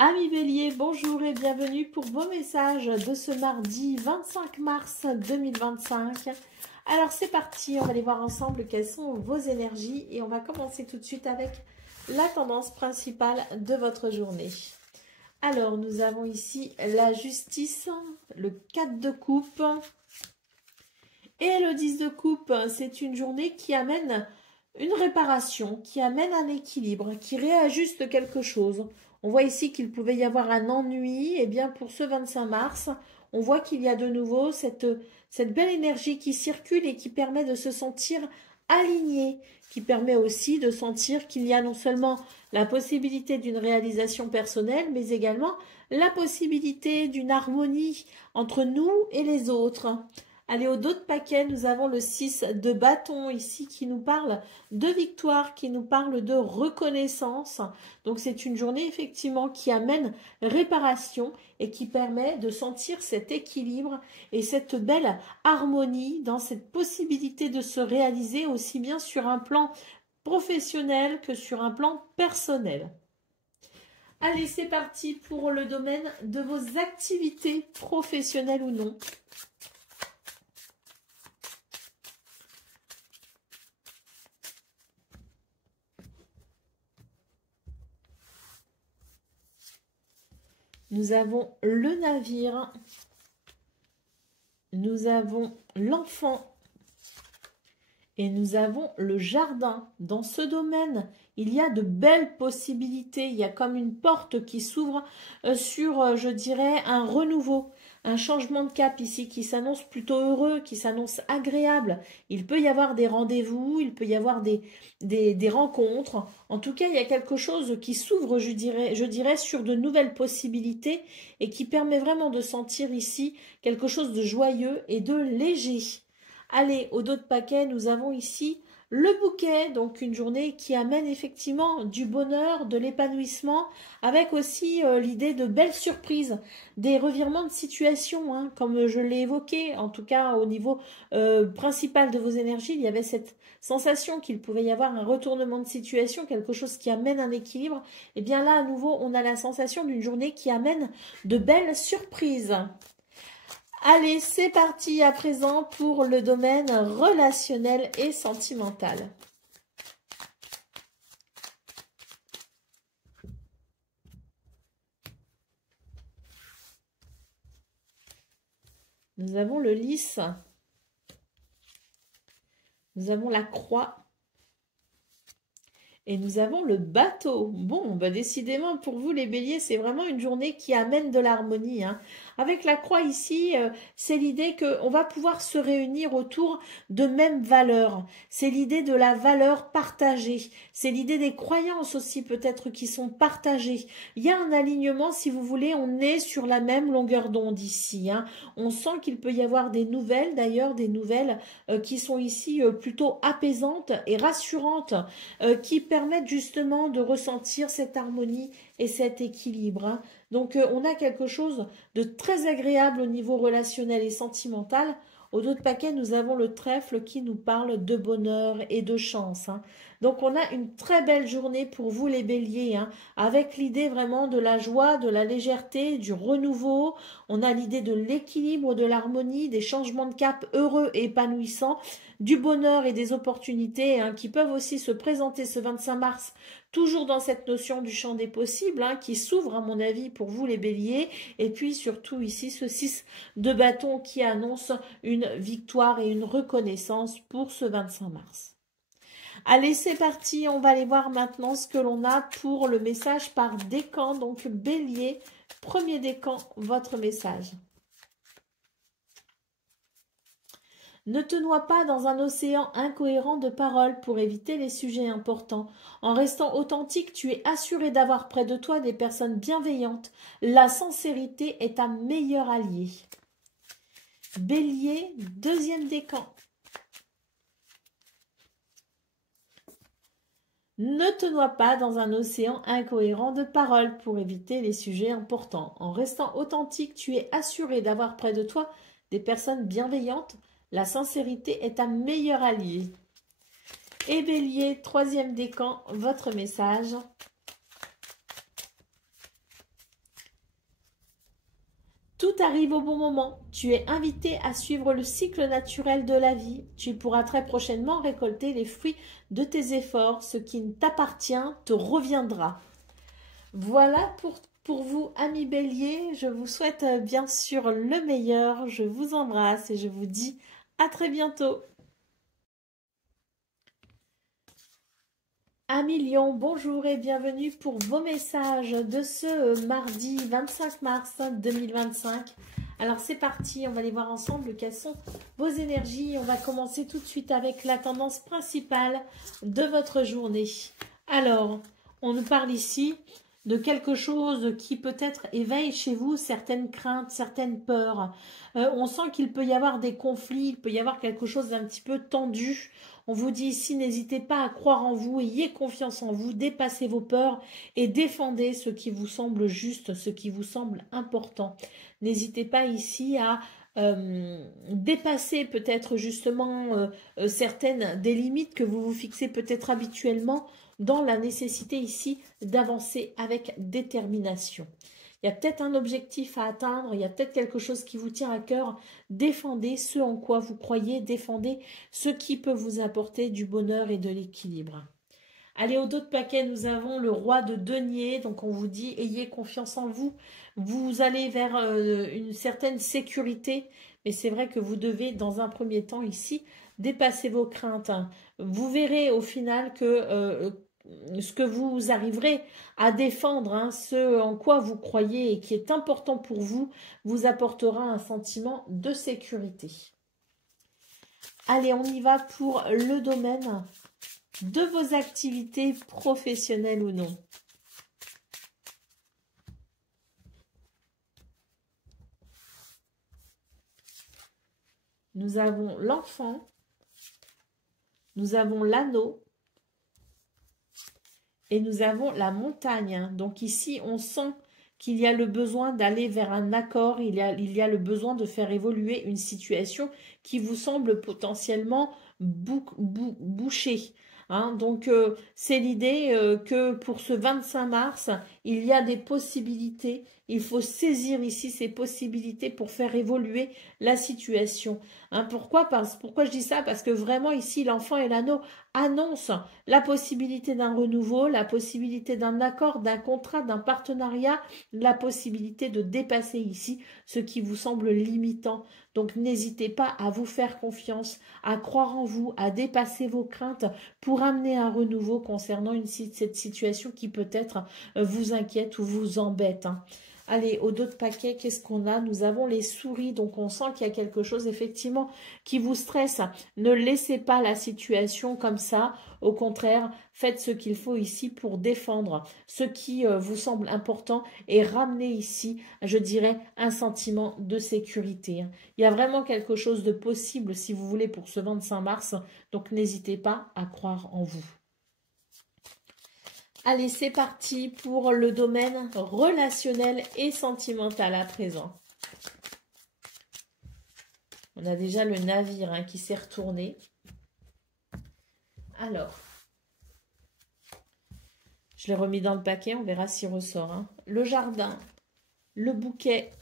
Amis Bélier, bonjour et bienvenue pour vos messages de ce mardi 25 mars 2025. Alors c'est parti, on va aller voir ensemble quelles sont vos énergies et on va commencer tout de suite avec la tendance principale de votre journée. Alors nous avons ici la justice, le 4 de coupe et le 10 de coupe. C'est une journée qui amène une réparation, qui amène un équilibre, qui réajuste quelque chose. On voit ici qu'il pouvait y avoir un ennui. Et bien pour ce 25 mars, on voit qu'il y a de nouveau cette belle énergie qui circule et qui permet de se sentir aligné, qui permet aussi de sentir qu'il y a non seulement la possibilité d'une réalisation personnelle, mais également la possibilité d'une harmonie entre nous et les autres. Allez, au dos de paquet, nous avons le 6 de bâton ici qui nous parle de victoire, qui nous parle de reconnaissance. Donc c'est une journée effectivement qui amène réparation et qui permet de sentir cet équilibre et cette belle harmonie dans cette possibilité de se réaliser aussi bien sur un plan professionnel que sur un plan personnel. Allez, c'est parti pour le domaine de vos activités professionnelles ou non. Nous avons le navire, nous avons l'enfant et nous avons le jardin. Dans ce domaine, il y a de belles possibilités. Il y a comme une porte qui s'ouvre sur, je dirais, un renouveau. Un changement de cap ici qui s'annonce plutôt heureux, qui s'annonce agréable. Il peut y avoir des rendez-vous, il peut y avoir des rencontres. En tout cas, il y a quelque chose qui s'ouvre, je dirais, sur de nouvelles possibilités et qui permet vraiment de sentir ici quelque chose de joyeux et de léger. Allez, au dos de paquet, nous avons ici le bouquet, donc une journée qui amène effectivement du bonheur, de l'épanouissement, avec aussi l'idée de belles surprises, des revirements de situation, hein, comme je l'ai évoqué, en tout cas au niveau principal de vos énergies, il y avait cette sensation qu'il pouvait y avoir un retournement de situation, quelque chose qui amène un équilibre. Et bien là, à nouveau, on a la sensation d'une journée qui amène de belles surprises. Allez, c'est parti à présent pour le domaine relationnel et sentimental. Nous avons le lys, nous avons la croix et nous avons le bateau. Bon, bah décidément pour vous les béliers, c'est vraiment une journée qui amène de l'harmonie, hein. Avec la croix ici, c'est l'idée qu'on va pouvoir se réunir autour de mêmes valeurs. C'est l'idée de la valeur partagée. C'est l'idée des croyances aussi peut-être qui sont partagées. Il y a un alignement, si vous voulez, on est sur la même longueur d'onde ici, hein. On sent qu'il peut y avoir des nouvelles, d'ailleurs des nouvelles qui sont ici plutôt apaisantes et rassurantes, qui permettent justement de ressentir cette harmonie et cet équilibre, hein. Donc on a quelque chose de très agréable au niveau relationnel et sentimental. Au dos de paquet, nous avons le trèfle qui nous parle de bonheur et de chance, hein. Donc on a une très belle journée pour vous les béliers, hein, avec l'idée vraiment de la joie, de la légèreté, du renouveau. On a l'idée de l'équilibre, de l'harmonie, des changements de cap heureux et épanouissants, du bonheur et des opportunités, hein, qui peuvent aussi se présenter ce 25 mars, toujours dans cette notion du champ des possibles, hein, qui s'ouvre à mon avis pour vous les béliers, et puis surtout ici ce 6 de bâton qui annonce une victoire et une reconnaissance pour ce 25 mars. Allez, c'est parti, on va aller voir maintenant ce que l'on a pour le message par décan, donc bélier, premier décan, votre message. Ne te noie pas dans un océan incohérent de paroles pour éviter les sujets importants. En restant authentique, tu es assuré d'avoir près de toi des personnes bienveillantes. La sincérité est ta meilleure alliée. Bélier, deuxième décan. Ne te noie pas dans un océan incohérent de paroles pour éviter les sujets importants. En restant authentique, tu es assuré d'avoir près de toi des personnes bienveillantes. La sincérité est ta meilleure alliée. Et Bélier, troisième décan, votre message. arrive au bon moment. Tu es invité à suivre le cycle naturel de la vie. Tu pourras très prochainement récolter les fruits de tes efforts. Ce qui t'appartient te reviendra. Voilà pour vous, amis béliers. Je vous souhaite bien sûr le meilleur. Je vous embrasse et je vous dis à très bientôt. Amis Lion, bonjour et bienvenue pour vos messages de ce mardi 25 mars 2025. Alors c'est parti, on va aller voir ensemble quelles sont vos énergies. On va commencer tout de suite avec la tendance principale de votre journée. Alors, on nous parle ici de quelque chose qui peut-être éveille chez vous certaines craintes, certaines peurs. On sent qu'il peut y avoir des conflits, il peut y avoir quelque chose d'un petit peu tendu. On vous dit ici, n'hésitez pas à croire en vous, ayez confiance en vous, dépassez vos peurs et défendez ce qui vous semble juste, ce qui vous semble important. N'hésitez pas ici à dépasser peut-être justement certaines des limites que vous vous fixez peut-être habituellement dans la nécessité ici d'avancer avec détermination. Il y a peut-être un objectif à atteindre, il y a peut-être quelque chose qui vous tient à cœur. Défendez ce en quoi vous croyez, défendez ce qui peut vous apporter du bonheur et de l'équilibre. Allez, au dos de paquet, nous avons le roi de denier. Donc, on vous dit, ayez confiance en vous. Vous allez vers une certaine sécurité. Mais c'est vrai que vous devez, dans un premier temps ici, dépasser vos craintes. Vous verrez au final que ce que vous arriverez à défendre, ce en quoi vous croyez et qui est important pour vous, vous apportera un sentiment de sécurité. Allez, on y va pour le domaine de vos activités professionnelles ou non. Nous avons l'enfant, nous avons l'anneau et nous avons la montagne. Donc ici, on sent qu'il y a le besoin d'aller vers un accord, il y a le besoin de faire évoluer une situation qui vous semble potentiellement bouchée. Donc, c'est l'idée que pour ce 25 mars, il y a des possibilités. Il faut saisir ici ces possibilités pour faire évoluer la situation. Pourquoi je dis ça? Parce que vraiment ici, l'enfant et l'anneau annoncent la possibilité d'un renouveau, la possibilité d'un accord, d'un contrat, d'un partenariat, la possibilité de dépasser ici ce qui vous semble limitant. Donc, n'hésitez pas à vous faire confiance, à croire en vous, à dépasser vos craintes pour amener un renouveau concernant cette situation qui peut-être vous inquiète ou vous embête. Allez, au dos de paquet, qu'est-ce qu'on a? Nous avons les souris, donc on sent qu'il y a quelque chose effectivement qui vous stresse. Ne laissez pas la situation comme ça. Au contraire, faites ce qu'il faut ici pour défendre ce qui vous semble important et ramener ici, je dirais, un sentiment de sécurité. Il y a vraiment quelque chose de possible, si vous voulez, pour ce 25 mars. Donc, n'hésitez pas à croire en vous. Allez, c'est parti pour le domaine relationnel et sentimental à présent. On a déjà le navire qui s'est retourné. Alors, je l'ai remis dans le paquet, on verra s'il ressort. Le jardin, le bouquet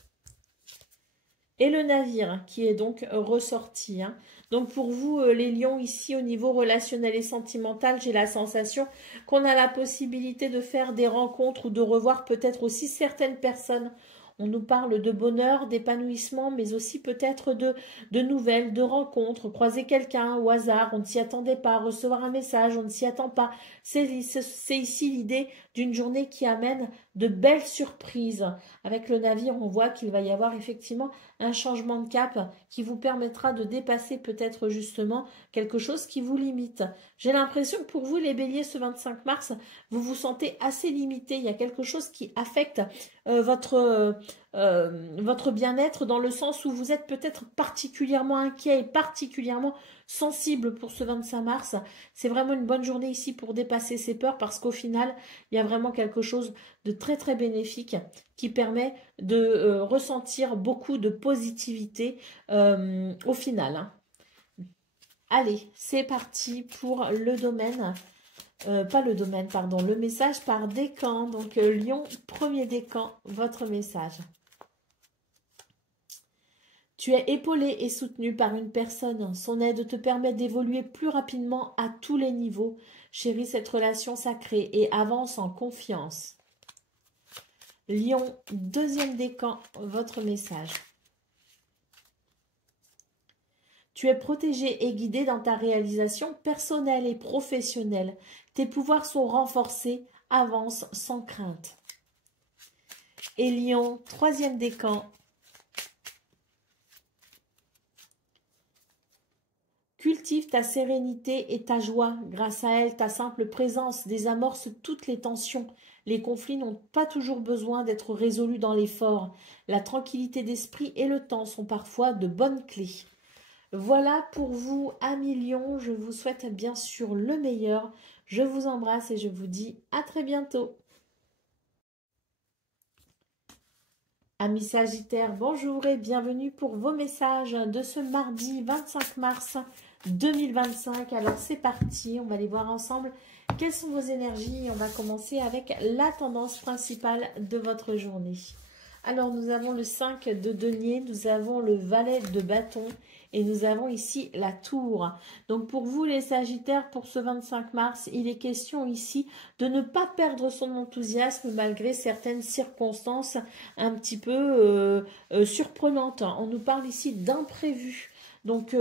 et le navire qui est donc ressorti. Donc pour vous, les lions, ici au niveau relationnel et sentimental, j'ai la sensation qu'on a la possibilité de faire des rencontres ou de revoir peut-être aussi certaines personnes. On nous parle de bonheur, d'épanouissement, mais aussi peut-être de nouvelles, de rencontres, croiser quelqu'un au hasard, on ne s'y attendait pas, recevoir un message, on ne s'y attend pas. C'est ici l'idée d'une journée qui amène de belles surprises. Avec le navire, on voit qu'il va y avoir effectivement un changement de cap qui vous permettra de dépasser peut-être justement quelque chose qui vous limite. J'ai l'impression que pour vous, les béliers, ce 25 mars, vous vous sentez assez limité. Il y a quelque chose qui affecte votre bien-être dans le sens où vous êtes peut-être particulièrement inquiet et particulièrement sensible pour ce 25 mars. C'est vraiment une bonne journée ici pour dépasser ses peurs parce qu'au final, il y a vraiment quelque chose de très très bénéfique qui permet de ressentir beaucoup de positivité au final. Allez, c'est parti pour le domaine. Le message par décan. Donc, Lion, premier décan, votre message. Tu es épaulé et soutenu par une personne. Son aide te permet d'évoluer plus rapidement à tous les niveaux. Chéris cette relation sacrée et avance en confiance. Lion, deuxième décan, votre message. Tu es protégé et guidé dans ta réalisation personnelle et professionnelle. Tes pouvoirs sont renforcés. Avance sans crainte. Et Lion, troisième décan. Cultive ta sérénité et ta joie. Grâce à elle, ta simple présence désamorce toutes les tensions. Les conflits n'ont pas toujours besoin d'être résolus dans l'effort. La tranquillité d'esprit et le temps sont parfois de bonnes clés. Voilà pour vous, amis Lions. Je vous souhaite bien sûr le meilleur. Je vous embrasse et je vous dis à très bientôt. Amis Sagittaires, bonjour et bienvenue pour vos messages de ce mardi 25 mars 2025. Alors c'est parti, on va aller voir ensemble quelles sont vos énergies. On va commencer avec la tendance principale de votre journée. Alors nous avons le 5 de denier, nous avons le valet de bâton et nous avons ici la tour. Donc pour vous les Sagittaires, pour ce 25 mars, il est question ici de ne pas perdre son enthousiasme malgré certaines circonstances un petit peu surprenantes. On nous parle ici d'imprévus. Donc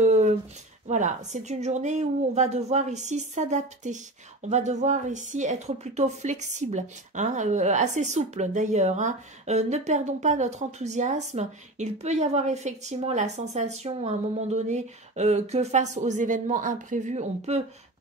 voilà, c'est une journée où on va devoir ici s'adapter. On va devoir ici être plutôt flexible, hein, assez souple d'ailleurs. Hein. Ne perdons pas notre enthousiasme. Il peut y avoir effectivement la sensation à un moment donné que face aux événements imprévus, on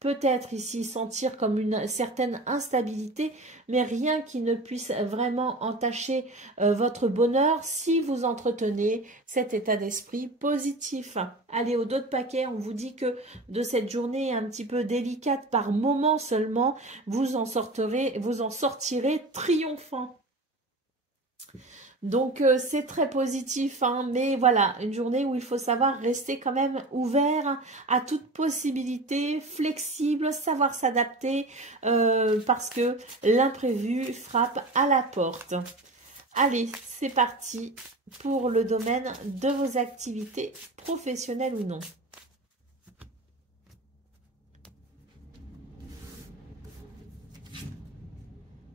peut-être ici sentir comme une certaine instabilité, mais rien qui ne puisse vraiment entacher votre bonheur si vous entretenez cet état d'esprit positif. Allez, au dos de paquet, on vous dit que de cette journée un petit peu délicate par moment seulement, vous en sortirez triomphant. Donc c'est très positif, hein, mais voilà, une journée où il faut savoir rester quand même ouvert à toute possibilité, flexible, savoir s'adapter, parce que l'imprévu frappe à la porte. Allez, c'est parti pour le domaine de vos activités professionnelles ou non.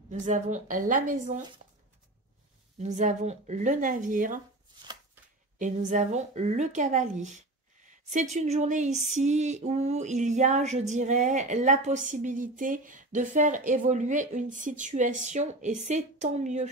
Nous avons la maison. Nous avons le navire et nous avons le cavalier. C'est une journée ici où il y a, je dirais, la possibilité de faire évoluer une situation et c'est tant mieux.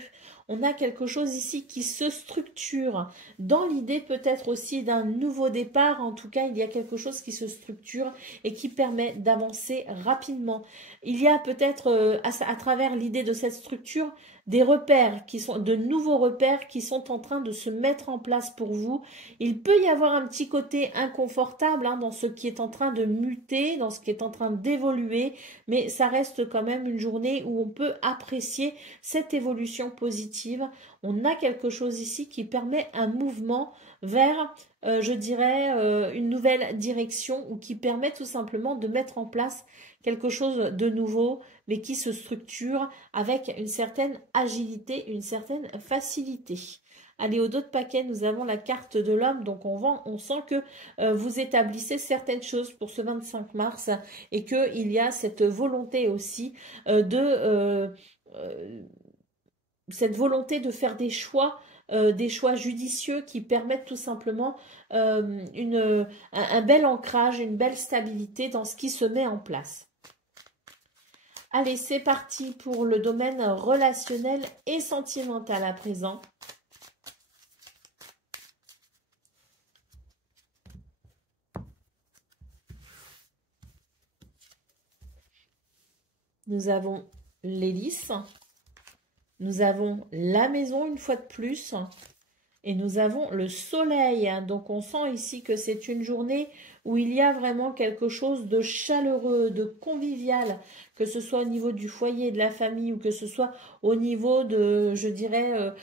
On a quelque chose ici qui se structure. Dans l'idée peut-être aussi d'un nouveau départ, en tout cas, il y a quelque chose qui se structure et qui permet d'avancer rapidement. Il y a peut-être à travers l'idée de cette structure des repères qui sont de nouveaux repères qui sont en train de se mettre en place pour vous. Il peut y avoir un petit côté inconfortable hein, dans ce qui est en train de muter, dans ce qui est en train d'évoluer, mais ça reste quand même une journée où on peut apprécier cette évolution positive. On a quelque chose ici qui permet un mouvement vers, je dirais, une nouvelle direction ou qui permet tout simplement de mettre en place quelque chose de nouveau, mais qui se structure avec une certaine agilité, une certaine facilité. Allez, au dos de paquet, nous avons la carte de l'homme. Donc, on sent que vous établissez certaines choses pour ce 25 mars et qu'il y a cette volonté aussi cette volonté de faire des choix judicieux qui permettent tout simplement un bel ancrage, une belle stabilité dans ce qui se met en place. Allez, c'est parti pour le domaine relationnel et sentimental à présent. Nous avons l'hélice, nous avons la maison une fois de plus et nous avons le soleil. Donc on sent ici que c'est une journée où il y a vraiment quelque chose de chaleureux, de convivial, que ce soit au niveau du foyer, de la famille ou que ce soit au niveau de, je dirais,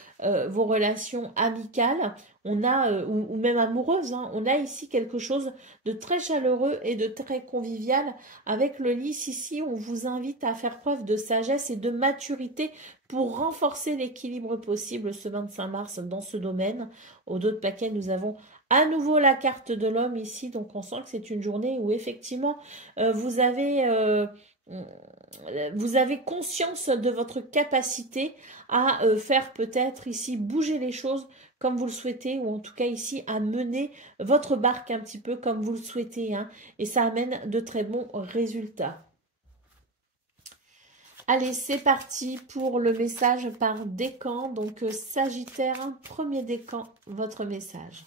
vos relations amicales. On a, ou même amoureuses, hein, on a ici quelque chose de très chaleureux et de très convivial. Avec le lys ici, on vous invite à faire preuve de sagesse et de maturité pour renforcer l'équilibre possible ce 25 mars dans ce domaine. Au dos de paquet, nous avons À nouveau la carte de l'homme ici, donc on sent que c'est une journée où effectivement euh, vous avez, euh, vous avez conscience de votre capacité à faire peut-être ici bouger les choses comme vous le souhaitez, ou en tout cas ici à mener votre barque un petit peu comme vous le souhaitez, hein, et ça amène de très bons résultats. Allez, c'est parti pour le message par décan. Donc, Sagittaire, premier décan, votre message.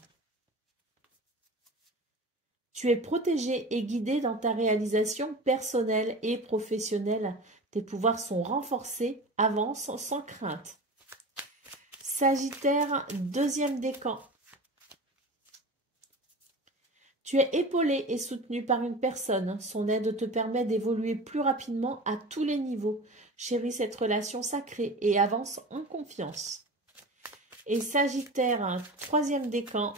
Tu es protégé et guidé dans ta réalisation personnelle et professionnelle. Tes pouvoirs sont renforcés, avance sans crainte. Sagittaire, deuxième décan. Tu es épaulé et soutenu par une personne. Son aide te permet d'évoluer plus rapidement à tous les niveaux. Chéris cette relation sacrée et avance en confiance. Et Sagittaire, troisième décan.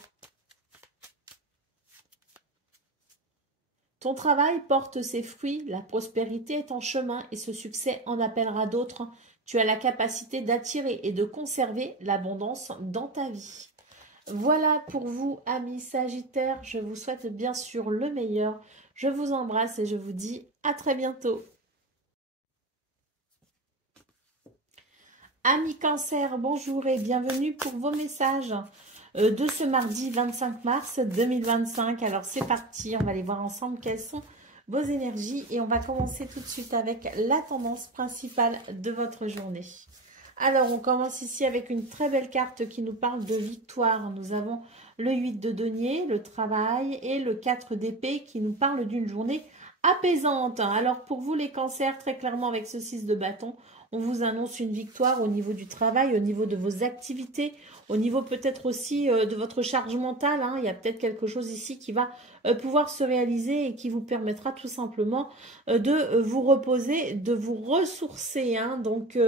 Ton travail porte ses fruits, la prospérité est en chemin et ce succès en appellera d'autres. Tu as la capacité d'attirer et de conserver l'abondance dans ta vie. Voilà pour vous, amis Sagittaires. Je vous souhaite bien sûr le meilleur. Je vous embrasse et je vous dis à très bientôt. Amis Cancer, bonjour et bienvenue pour vos messages de ce mardi 25 mars 2025. Alors c'est parti, on va aller voir ensemble quelles sont vos énergies et on va commencer tout de suite avec la tendance principale de votre journée. Alors on commence ici avec une très belle carte qui nous parle de victoire. Nous avons le 8 de denier, le travail et le 4 d'épée qui nous parle d'une journée apaisante. Alors pour vous les cancers, très clairement avec ce 6 de bâton, on vous annonce une victoire au niveau du travail, au niveau de vos activités, au niveau peut-être aussi de votre charge mentale. Hein. Il y a peut-être quelque chose ici qui va pouvoir se réaliser et qui vous permettra tout simplement de vous reposer, de vous ressourcer. Hein. Donc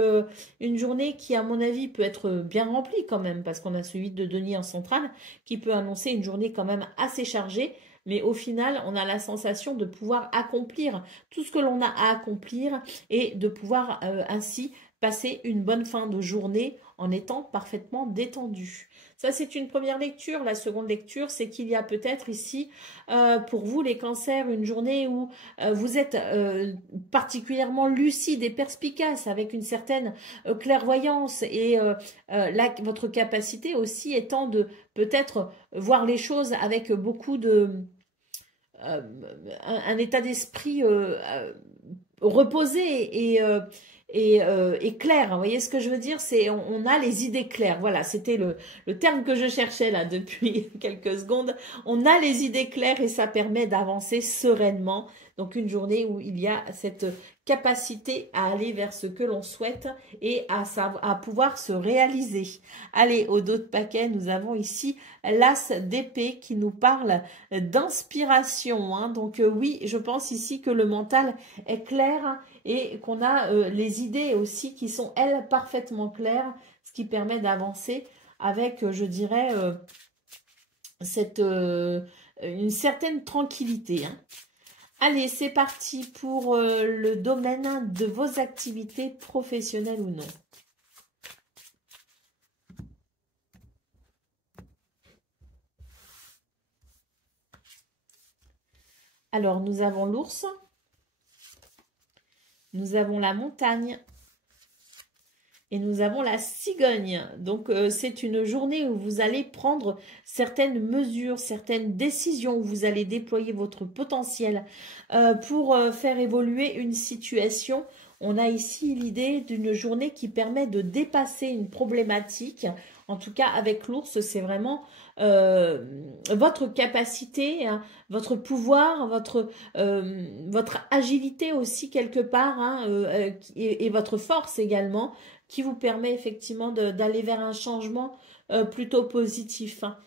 une journée qui à mon avis peut être bien remplie quand même parce qu'on a ce 8 de denier en centrale qui peut annoncer une journée quand même assez chargée. Mais au final, on a la sensation de pouvoir accomplir tout ce que l'on a à accomplir et de pouvoir ainsi passer une bonne fin de journée en étant parfaitement détendu. Ça, c'est une première lecture. La seconde lecture, c'est qu'il y a peut-être ici, pour vous les cancers, une journée où vous êtes particulièrement lucide et perspicace avec une certaine clairvoyance et votre capacité aussi étant de peut-être voir les choses avec beaucoup de euh, un état d'esprit reposé et clair. Vous voyez ce que je veux dire? C'est on a les idées claires. Voilà, c'était le terme que je cherchais là depuis quelques secondes. On a les idées claires et ça permet d'avancer sereinement. Donc une journée où il y a cette capacité à aller vers ce que l'on souhaite et à pouvoir se réaliser. Allez, au dos de paquet, nous avons ici l'as d'épée qui nous parle d'inspiration. Hein. Donc oui, je pense ici que le mental est clair et qu'on a les idées aussi qui sont, elles, parfaitement claires, ce qui permet d'avancer avec, je dirais, une certaine tranquillité. Hein. Allez, c'est parti pour le domaine de vos activités professionnelles ou non. Alors, nous avons l'ours, nous avons la montagne et nous avons la cigogne. Donc, c'est une journée où vous allez prendre certaines mesures, certaines décisions, où vous allez déployer votre potentiel pour faire évoluer une situation. On a ici l'idée d'une journée qui permet de dépasser une problématique. En tout cas, avec l'ours, c'est vraiment votre capacité, hein, votre pouvoir, votre agilité aussi quelque part, hein, et votre force également, qui vous permet effectivement d'aller vers un changement plutôt positif. Hein.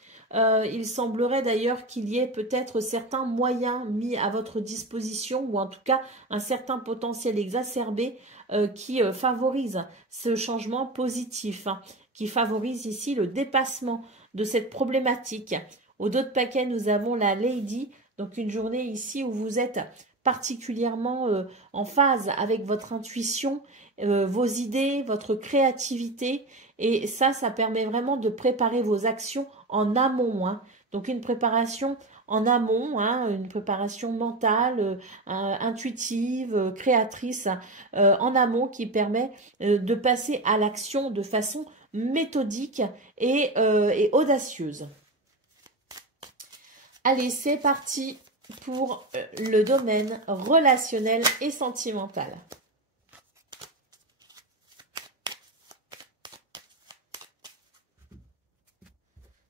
Il semblerait d'ailleurs qu'il y ait peut-être certains moyens mis à votre disposition ou en tout cas un certain potentiel exacerbé qui favorise ce changement positif, hein, qui favorise ici le dépassement de cette problématique. Au dos de paquet, nous avons la Lady, donc une journée ici où vous êtes particulièrement en phase avec votre intuition, vos idées, votre créativité et ça permet vraiment de préparer vos actions en amont. Hein. Donc une préparation en amont, hein, une préparation mentale, intuitive, créatrice en amont qui permet de passer à l'action de façon méthodique et audacieuse. Allez, c'est parti pour le domaine relationnel et sentimental.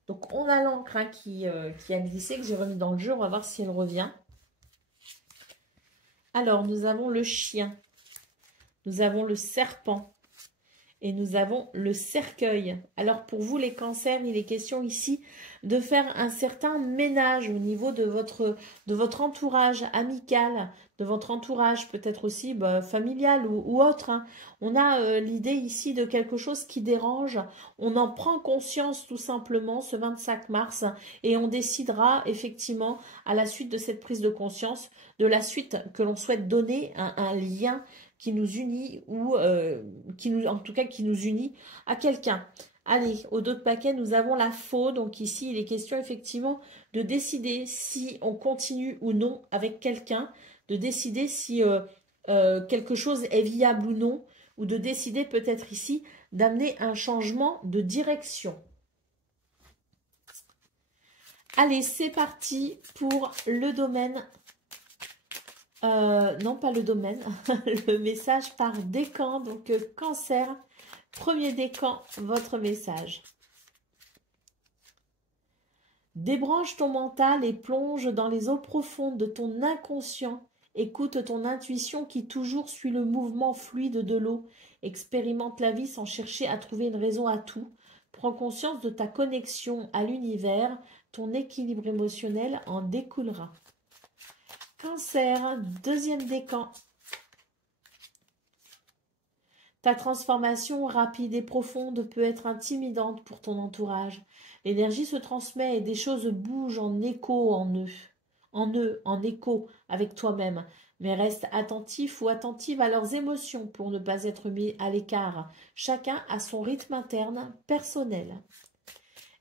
Donc, on a l'encre hein, qui a glissé, que j'ai remis dans le jeu. On va voir si elle revient. Alors, nous avons le chien. Nous avons le serpent. Et nous avons le cercueil. Alors, pour vous, les cancers, il est question ici de faire un certain ménage au niveau de votre entourage amical, de votre entourage peut-être aussi familial ou autre. Hein. On a l'idée ici de quelque chose qui dérange. On en prend conscience tout simplement ce 25 mars et on décidera effectivement à la suite de cette prise de conscience, de la suite que l'on souhaite donner un lien qui nous unit ou en tout cas qui nous unit à quelqu'un. Allez, au dos de paquet, nous avons la faux. Donc ici, il est question effectivement de décider si on continue ou non avec quelqu'un, de décider si quelque chose est viable ou non, ou de décider peut-être ici d'amener un changement de direction. Allez, c'est parti pour le domaine. Non, pas le domaine, le message par décan, donc cancer, premier décan, votre message. Débranche ton mental et plonge dans les eaux profondes de ton inconscient. Écoute ton intuition qui toujours suit le mouvement fluide de l'eau. Expérimente la vie sans chercher à trouver une raison à tout. Prends conscience de ta connexion à l'univers. Ton équilibre émotionnel en découlera. Cancer, deuxième décan. Ta transformation rapide et profonde peut être intimidante pour ton entourage. L'énergie se transmet et des choses bougent en écho en écho avec toi-même. Mais reste attentif ou attentive à leurs émotions pour ne pas être mis à l'écart. Chacun a son rythme interne personnel.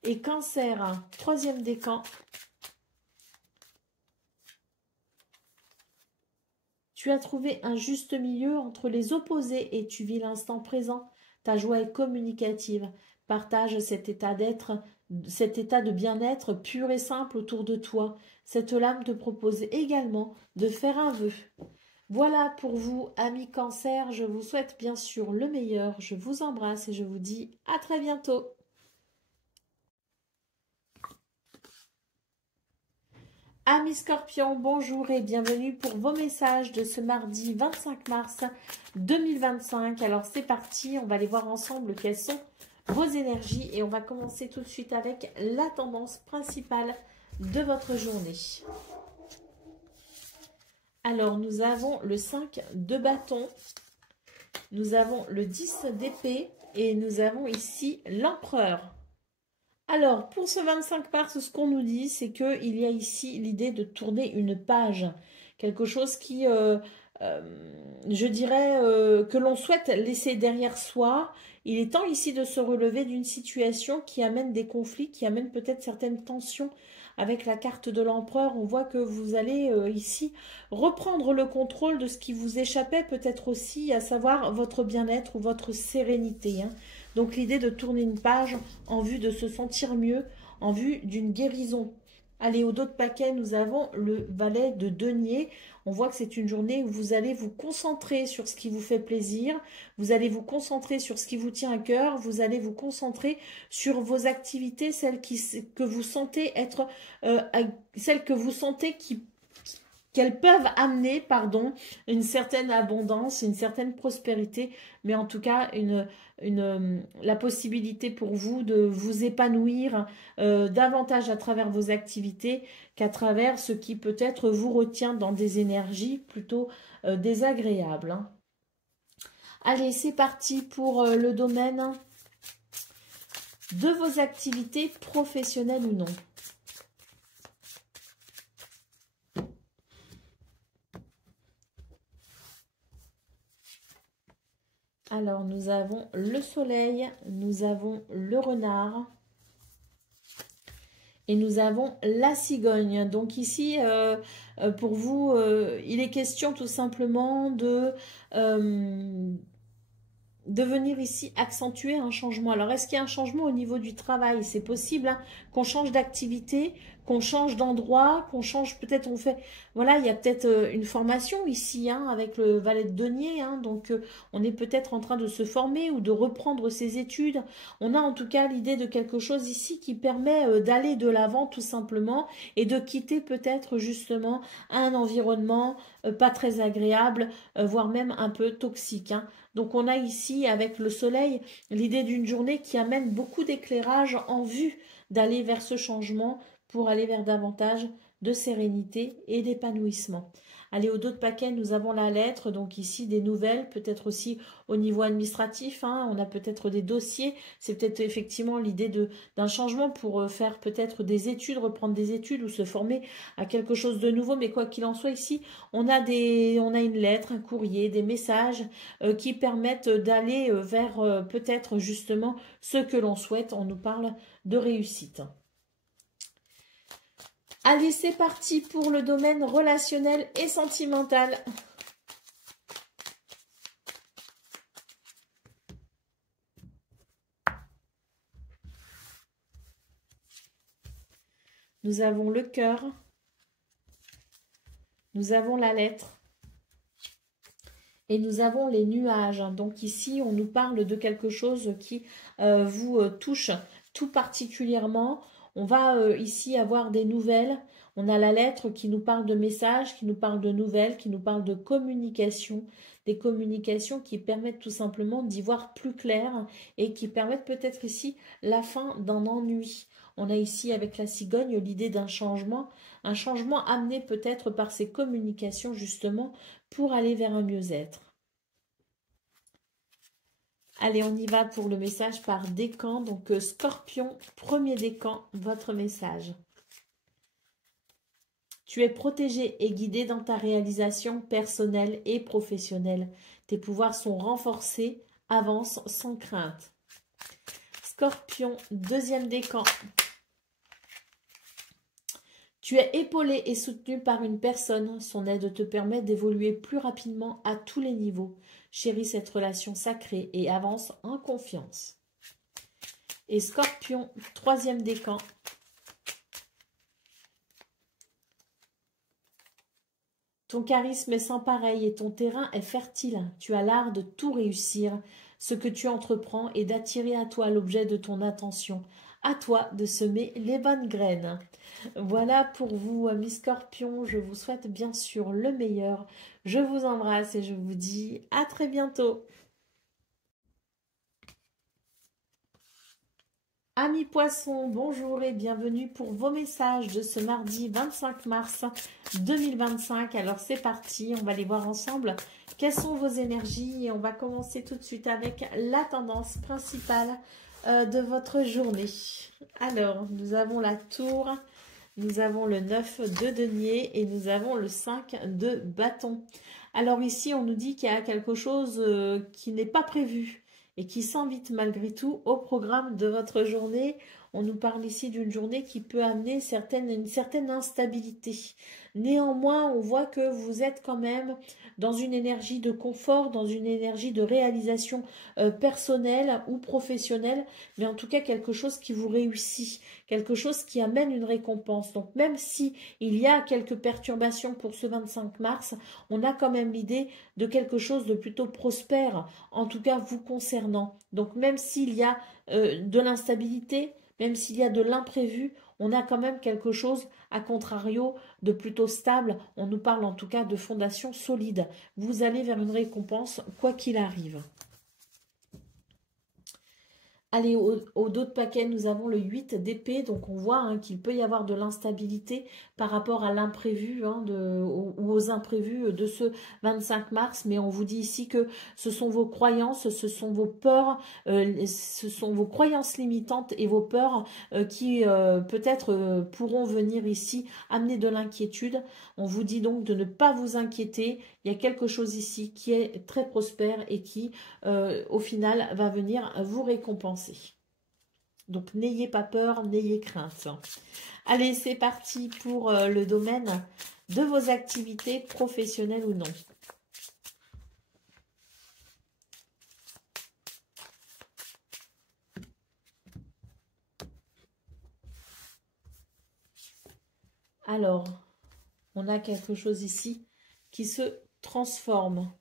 Et cancer, troisième décan. Tu as trouvé un juste milieu entre les opposés et tu vis l'instant présent. Ta joie est communicative. Partage cet état d'être, cet état de bien-être pur et simple autour de toi. Cette lame te propose également de faire un vœu. Voilà pour vous, amis Cancer. Je vous souhaite bien sûr le meilleur. Je vous embrasse et je vous dis à très bientôt. Amis Scorpions, bonjour et bienvenue pour vos messages de ce mardi 25 mars 2025. Alors c'est parti, on va aller voir ensemble quelles sont vos énergies et on va commencer tout de suite avec la tendance principale de votre journée. Alors nous avons le 5 de bâton, nous avons le 10 d'épée et nous avons ici l'empereur. Alors, pour ce 25 mars, ce qu'on nous dit, c'est qu'il y a ici l'idée de tourner une page. Quelque chose qui, je dirais, que l'on souhaite laisser derrière soi. Il est temps ici de se relever d'une situation qui amène des conflits, qui amène peut-être certaines tensions. Avec la carte de l'empereur, on voit que vous allez ici reprendre le contrôle de ce qui vous échappait, peut-être aussi, à savoir votre bien-être ou votre sérénité, hein. Donc l'idée de tourner une page en vue de se sentir mieux, en vue d'une guérison. Allez, au dos de paquet, nous avons le valet de denier. On voit que c'est une journée où vous allez vous concentrer sur ce qui vous fait plaisir. Vous allez vous concentrer sur ce qui vous tient à cœur. Vous allez vous concentrer sur vos activités, celles que vous sentez être, celles que vous sentez qu'elles peuvent amener, une certaine abondance, une certaine prospérité, mais en tout cas la possibilité pour vous de vous épanouir davantage à travers vos activités qu'à travers ce qui peut-être vous retient dans des énergies plutôt désagréables, hein. Allez, c'est parti pour le domaine de vos activités professionnelles ou non. Alors, nous avons le soleil, nous avons le renard Et nous avons la cigogne. Donc ici, pour vous, il est question tout simplement de venir ici accentuer un changement. Alors, est-ce qu'il y a un changement au niveau du travail? C'est possible hein, qu'on change d'activité, qu'on change d'endroit, qu'on change peut-être, on fait... Voilà, il y a peut-être une formation ici hein, avec le valet de denier. Hein, donc, on est peut-être en train de se former ou de reprendre ses études. On a en tout cas l'idée de quelque chose ici qui permet d'aller de l'avant tout simplement et de quitter peut-être justement un environnement pas très agréable, voire même un peu toxique. Hein. Donc on a ici avec le soleil l'idée d'une journée qui amène beaucoup d'éclairage en vue d'aller vers ce changement pour aller vers davantage de sérénité et d'épanouissement. Allez, au dos de paquet, nous avons la lettre, donc ici des nouvelles, peut-être aussi au niveau administratif, hein, on a peut-être des dossiers, c'est peut-être effectivement l'idée d'un changement pour faire peut-être des études, reprendre des études ou se former à quelque chose de nouveau, mais quoi qu'il en soit ici, on a une lettre, un courrier, des messages qui permettent d'aller vers peut-être justement ce que l'on souhaite. On nous parle de réussite. Allez, c'est parti pour le domaine relationnel et sentimental. Nous avons le cœur. Nous avons la lettre. Et nous avons les nuages. Donc ici, on nous parle de quelque chose qui vous touche tout particulièrement. On va ici avoir des nouvelles. On a la lettre qui nous parle de messages, qui nous parle de nouvelles, qui nous parle de communication. Des communications qui permettent tout simplement d'y voir plus clair et qui permettent peut-être ici la fin d'un ennui. On a ici avec la cigogne l'idée d'un changement amené peut-être par ces communications justement pour aller vers un mieux-être. Allez, on y va pour le message par décan. Donc, Scorpion, premier décan, votre message. Tu es protégé et guidé dans ta réalisation personnelle et professionnelle. Tes pouvoirs sont renforcés. Avance sans crainte. Scorpion, deuxième décan. Tu es épaulé et soutenu par une personne. Son aide te permet d'évoluer plus rapidement à tous les niveaux. Chéris cette relation sacrée et avance en confiance. Et Scorpion, troisième décan. Ton charisme est sans pareil et ton terrain est fertile. Tu as l'art de tout réussir. Ce que tu entreprends est d'attirer à toi l'objet de ton attention. À toi de semer les bonnes graines. Voilà pour vous, mes scorpions. Je vous souhaite bien sûr le meilleur. Je vous embrasse et je vous dis à très bientôt. Amis poissons, bonjour et bienvenue pour vos messages de ce mardi 25 mars 2025. Alors c'est parti, on va les voir ensemble. Quelles sont vos énergies? Et on va commencer tout de suite avec la tendance principale de votre journée. Alors, nous avons la tour, nous avons le 9 de denier et nous avons le 5 de bâton. Alors ici, on nous dit qu'il y a quelque chose qui n'est pas prévu et qui s'invite malgré tout au programme de votre journée. On nous parle ici d'une journée qui peut amener une certaine instabilité. Néanmoins, on voit que vous êtes quand même dans une énergie de confort, dans une énergie de réalisation personnelle ou professionnelle, mais en tout cas quelque chose qui vous réussit, quelque chose qui amène une récompense. Donc même si il y a quelques perturbations pour ce 25 mars, on a quand même l'idée de quelque chose de plutôt prospère, en tout cas vous concernant. Donc même s'il y a de l'instabilité, même s'il y a de l'imprévu, on a quand même quelque chose, à contrario, de plutôt stable. On nous parle en tout cas de fondation solide. Vous allez vers une récompense, quoi qu'il arrive. Allez, au dos de paquet, nous avons le 8 d'épée. Donc, on voit hein, qu'il peut y avoir de l'instabilité par rapport à l'imprévu hein, ou aux imprévus de ce 25 mars. Mais on vous dit ici que ce sont vos croyances, ce sont vos peurs, ce sont vos croyances limitantes et vos peurs qui peut-être pourront venir ici amener de l'inquiétude. On vous dit donc de ne pas vous inquiéter. Il y a quelque chose ici qui est très prospère et qui, au final, va venir vous récompenser. Donc, n'ayez pas peur, n'ayez crainte. Allez, c'est parti pour le domaine de vos activités professionnelles ou non. Alors, on a quelque chose ici qui se transforme.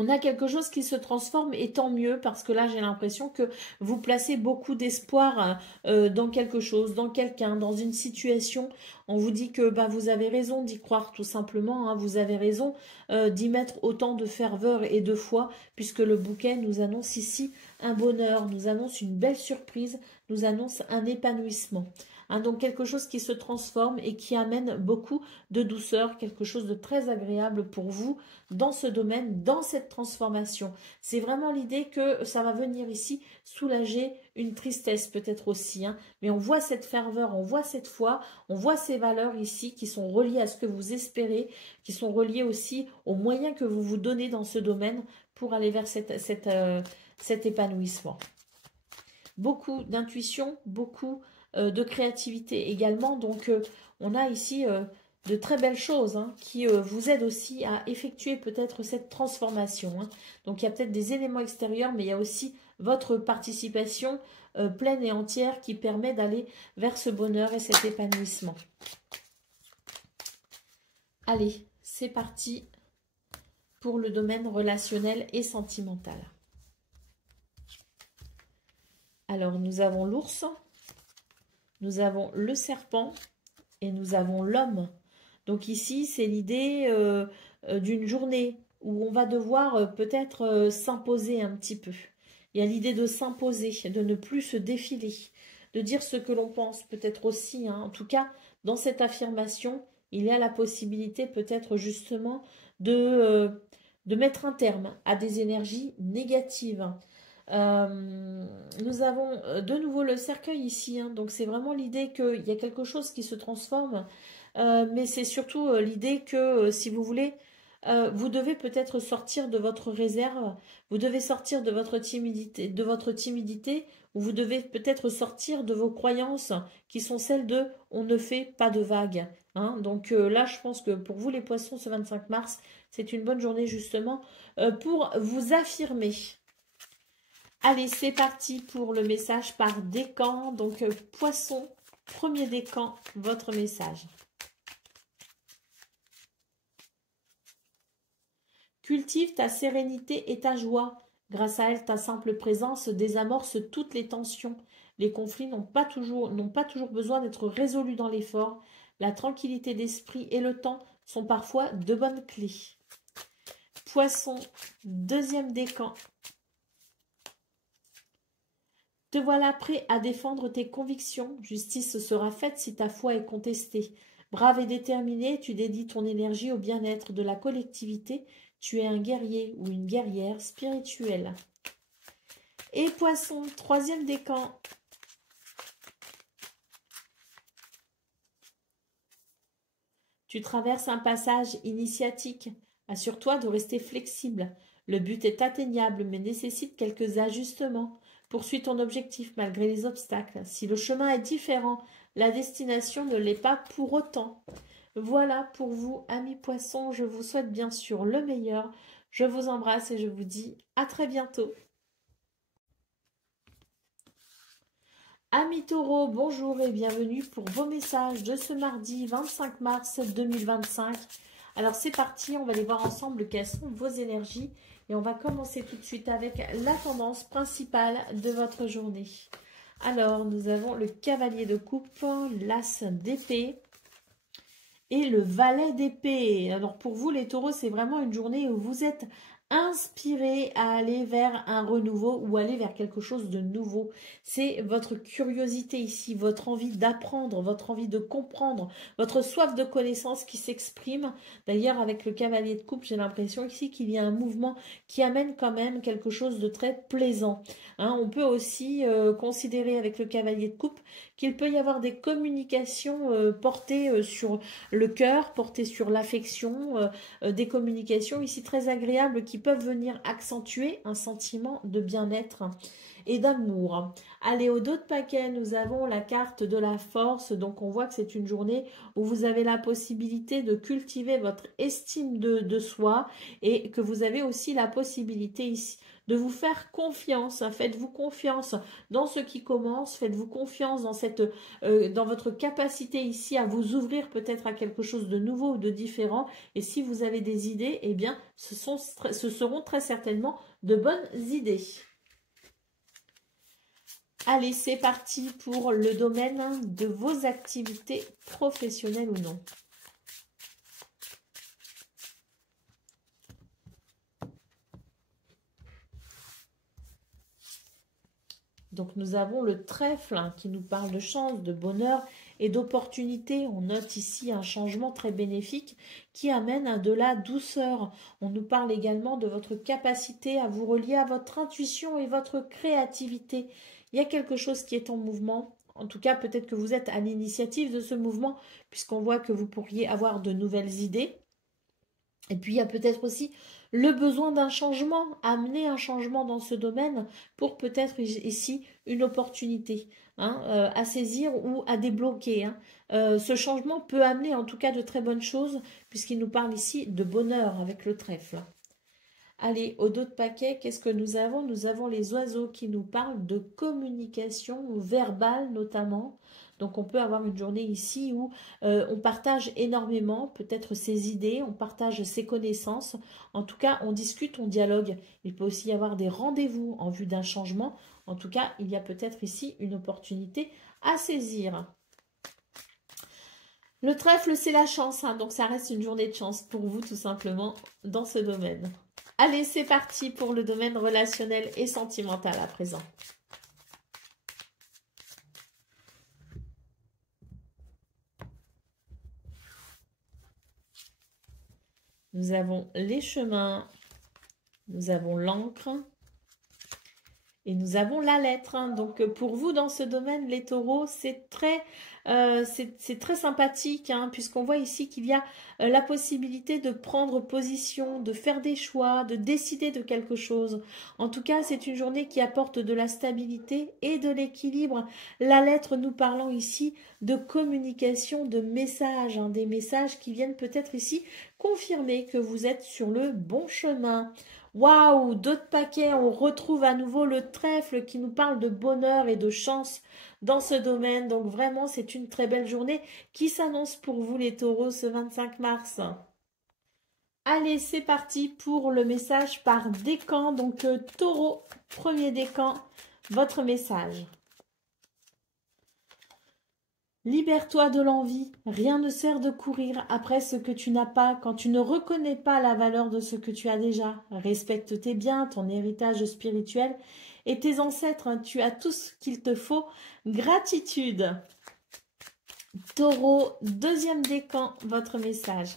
On a quelque chose qui se transforme et tant mieux parce que là, j'ai l'impression que vous placez beaucoup d'espoir dans quelque chose, dans quelqu'un, dans une situation. On vous dit que bah, vous avez raison d'y croire tout simplement. Hein, vous avez raison d'y mettre autant de ferveur et de foi puisque le bouquet nous annonce ici un bonheur, nous annonce une belle surprise, nous annonce un épanouissement. Hein, donc quelque chose qui se transforme et qui amène beaucoup de douceur, quelque chose de très agréable pour vous dans ce domaine, dans cette transformation. C'est vraiment l'idée que ça va venir ici soulager une tristesse peut-être aussi. Hein, mais on voit cette ferveur, on voit cette foi, on voit ces valeurs ici qui sont reliées à ce que vous espérez, qui sont reliées aussi aux moyens que vous vous donnez dans ce domaine pour aller vers cet épanouissement. Beaucoup d'intuition, beaucoup de créativité également. Donc, on a ici de très belles choses hein, qui vous aident aussi à effectuer peut-être cette transformation. Hein. Donc, il y a peut-être des éléments extérieurs, mais il y a aussi votre participation pleine et entière qui permet d'aller vers ce bonheur et cet épanouissement. Allez, c'est parti pour le domaine relationnel et sentimental. Alors, nous avons l'ours. Nous avons le serpent et nous avons l'homme. Donc ici, c'est l'idée d'une journée où on va devoir peut-être s'imposer un petit peu. Il y a l'idée de s'imposer, de ne plus se défiler, de dire ce que l'on pense peut-être aussi. Hein. En tout cas, dans cette affirmation, il y a la possibilité peut-être justement de mettre un terme à des énergies négatives. Nous avons de nouveau le cercueil ici, hein, donc c'est vraiment l'idée qu'il y a quelque chose qui se transforme, mais c'est surtout l'idée que si vous voulez, vous devez peut-être sortir de votre réserve, vous devez sortir de votre timidité, ou vous devez peut-être sortir de vos croyances qui sont celles de on ne fait pas de vagues. Hein, donc là, je pense que pour vous les poissons, ce 25 mars, c'est une bonne journée justement pour vous affirmer. Allez, c'est parti pour le message par décan. Donc, poisson, premier décan, votre message. Cultive ta sérénité et ta joie. Grâce à elle, ta simple présence désamorce toutes les tensions. Les conflits n'ont pas toujours besoin d'être résolus dans l'effort. La tranquillité d'esprit et le temps sont parfois de bonnes clés. Poisson, deuxième décan. Te voilà prêt à défendre tes convictions. Justice sera faite si ta foi est contestée. Brave et déterminé, tu dédies ton énergie au bien-être de la collectivité. Tu es un guerrier ou une guerrière spirituelle. Et poisson, troisième décan. Tu traverses un passage initiatique. Assure-toi de rester flexible. Le but est atteignable mais nécessite quelques ajustements. Poursuis ton objectif malgré les obstacles. Si le chemin est différent, la destination ne l'est pas pour autant. Voilà pour vous, amis poissons. Je vous souhaite bien sûr le meilleur. Je vous embrasse et je vous dis à très bientôt. Amis taureaux, bonjour et bienvenue pour vos messages de ce mardi 25 mars 2025. Alors c'est parti, on va aller voir ensemble quelles sont vos énergies. Et on va commencer tout de suite avec la tendance principale de votre journée. Alors, nous avons le cavalier de coupe, l'as d'épée et le valet d'épée. Alors, pour vous, les taureaux, c'est vraiment une journée où vous êtes inspiré à aller vers un renouveau ou aller vers quelque chose de nouveau. C'est votre curiosité ici, votre envie d'apprendre, votre envie de comprendre, votre soif de connaissance qui s'exprime. D'ailleurs, avec le cavalier de coupe, j'ai l'impression ici qu'il y a un mouvement qui amène quand même quelque chose de très plaisant. Hein, on peut aussi considérer avec le cavalier de coupe qu'il peut y avoir des communications portées sur le cœur, portées sur l'affection, des communications ici très agréables qui peuvent venir accentuer un sentiment de bien-être et d'amour. Allez, au dos de paquet, nous avons la carte de la force. Donc, on voit que c'est une journée où vous avez la possibilité de cultiver votre estime de soi et que vous avez aussi la possibilité ici de vous faire confiance. Faites-vous confiance dans ce qui commence. Faites-vous confiance dans votre capacité ici à vous ouvrir peut-être à quelque chose de nouveau ou de différent. Et si vous avez des idées, eh bien, ce seront très certainement de bonnes idées. Allez, c'est parti pour le domaine de vos activités professionnelles ou non. Donc, nous avons le trèfle qui nous parle de chance, de bonheur et d'opportunité. On note ici un changement très bénéfique qui amène à de la douceur. On nous parle également de votre capacité à vous relier à votre intuition et votre créativité. Il y a quelque chose qui est en mouvement. En tout cas, peut-être que vous êtes à l'initiative de ce mouvement, puisqu'on voit que vous pourriez avoir de nouvelles idées. Et puis, il y a peut-être aussi le besoin d'un changement, amener un changement dans ce domaine pour peut-être ici une opportunité à saisir ou à débloquer. Ce changement peut amener en tout cas de très bonnes choses, puisqu'il nous parle ici de bonheur avec le trèfle. Allez, au dos de paquet, qu'est-ce que nous avons? Nous avons les oiseaux qui nous parlent de communication verbale notamment. Donc on peut avoir une journée ici où on partage énormément, peut-être ses idées, on partage ses connaissances. En tout cas, on discute, on dialogue. Il peut aussi y avoir des rendez-vous en vue d'un changement. En tout cas, il y a peut-être ici une opportunité à saisir. Le trèfle, c'est la chance, donc ça reste une journée de chance pour vous tout simplement dans ce domaine. Allez, c'est parti pour le domaine relationnel et sentimental à présent. Nous avons les chemins, nous avons l'encre et nous avons la lettre. Donc pour vous dans ce domaine, les taureaux, c'est très sympathique, puisqu'on voit ici qu'il y a la possibilité de prendre position, de faire des choix, de décider de quelque chose. En tout cas, c'est une journée qui apporte de la stabilité et de l'équilibre. La lettre nous parlant ici de communication, de messages, des messages qui viennent peut-être ici confirmer que vous êtes sur le bon chemin. Waouh, d'autres paquets, on retrouve à nouveau le trèfle qui nous parle de bonheur et de chance dans ce domaine. Donc vraiment, c'est une très belle journée qui s'annonce pour vous les taureaux ce 25 mars. Allez, c'est parti pour le message par décan. Donc taureau, premier décan, votre message. Libère-toi de l'envie, rien ne sert de courir après ce que tu n'as pas quand tu ne reconnais pas la valeur de ce que tu as déjà. Respecte tes biens, ton héritage spirituel et tes ancêtres, tu as tout ce qu'il te faut. Gratitude. Taureau, deuxième décan, votre message.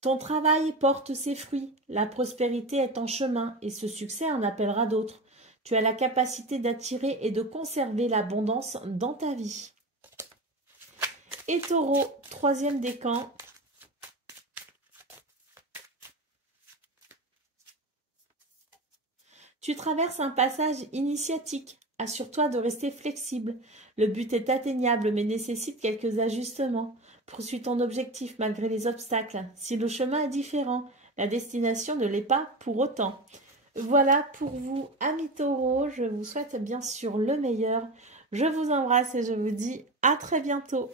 Ton travail porte ses fruits, la prospérité est en chemin et ce succès en appellera d'autres. Tu as la capacité d'attirer et de conserver l'abondance dans ta vie. Et taureau, troisième décan. Tu traverses un passage initiatique. Assure-toi de rester flexible. Le but est atteignable mais nécessite quelques ajustements. Poursuis ton objectif malgré les obstacles. Si le chemin est différent, la destination ne l'est pas pour autant. Voilà pour vous, amis taureaux. Je vous souhaite bien sûr le meilleur. Je vous embrasse et je vous dis à très bientôt.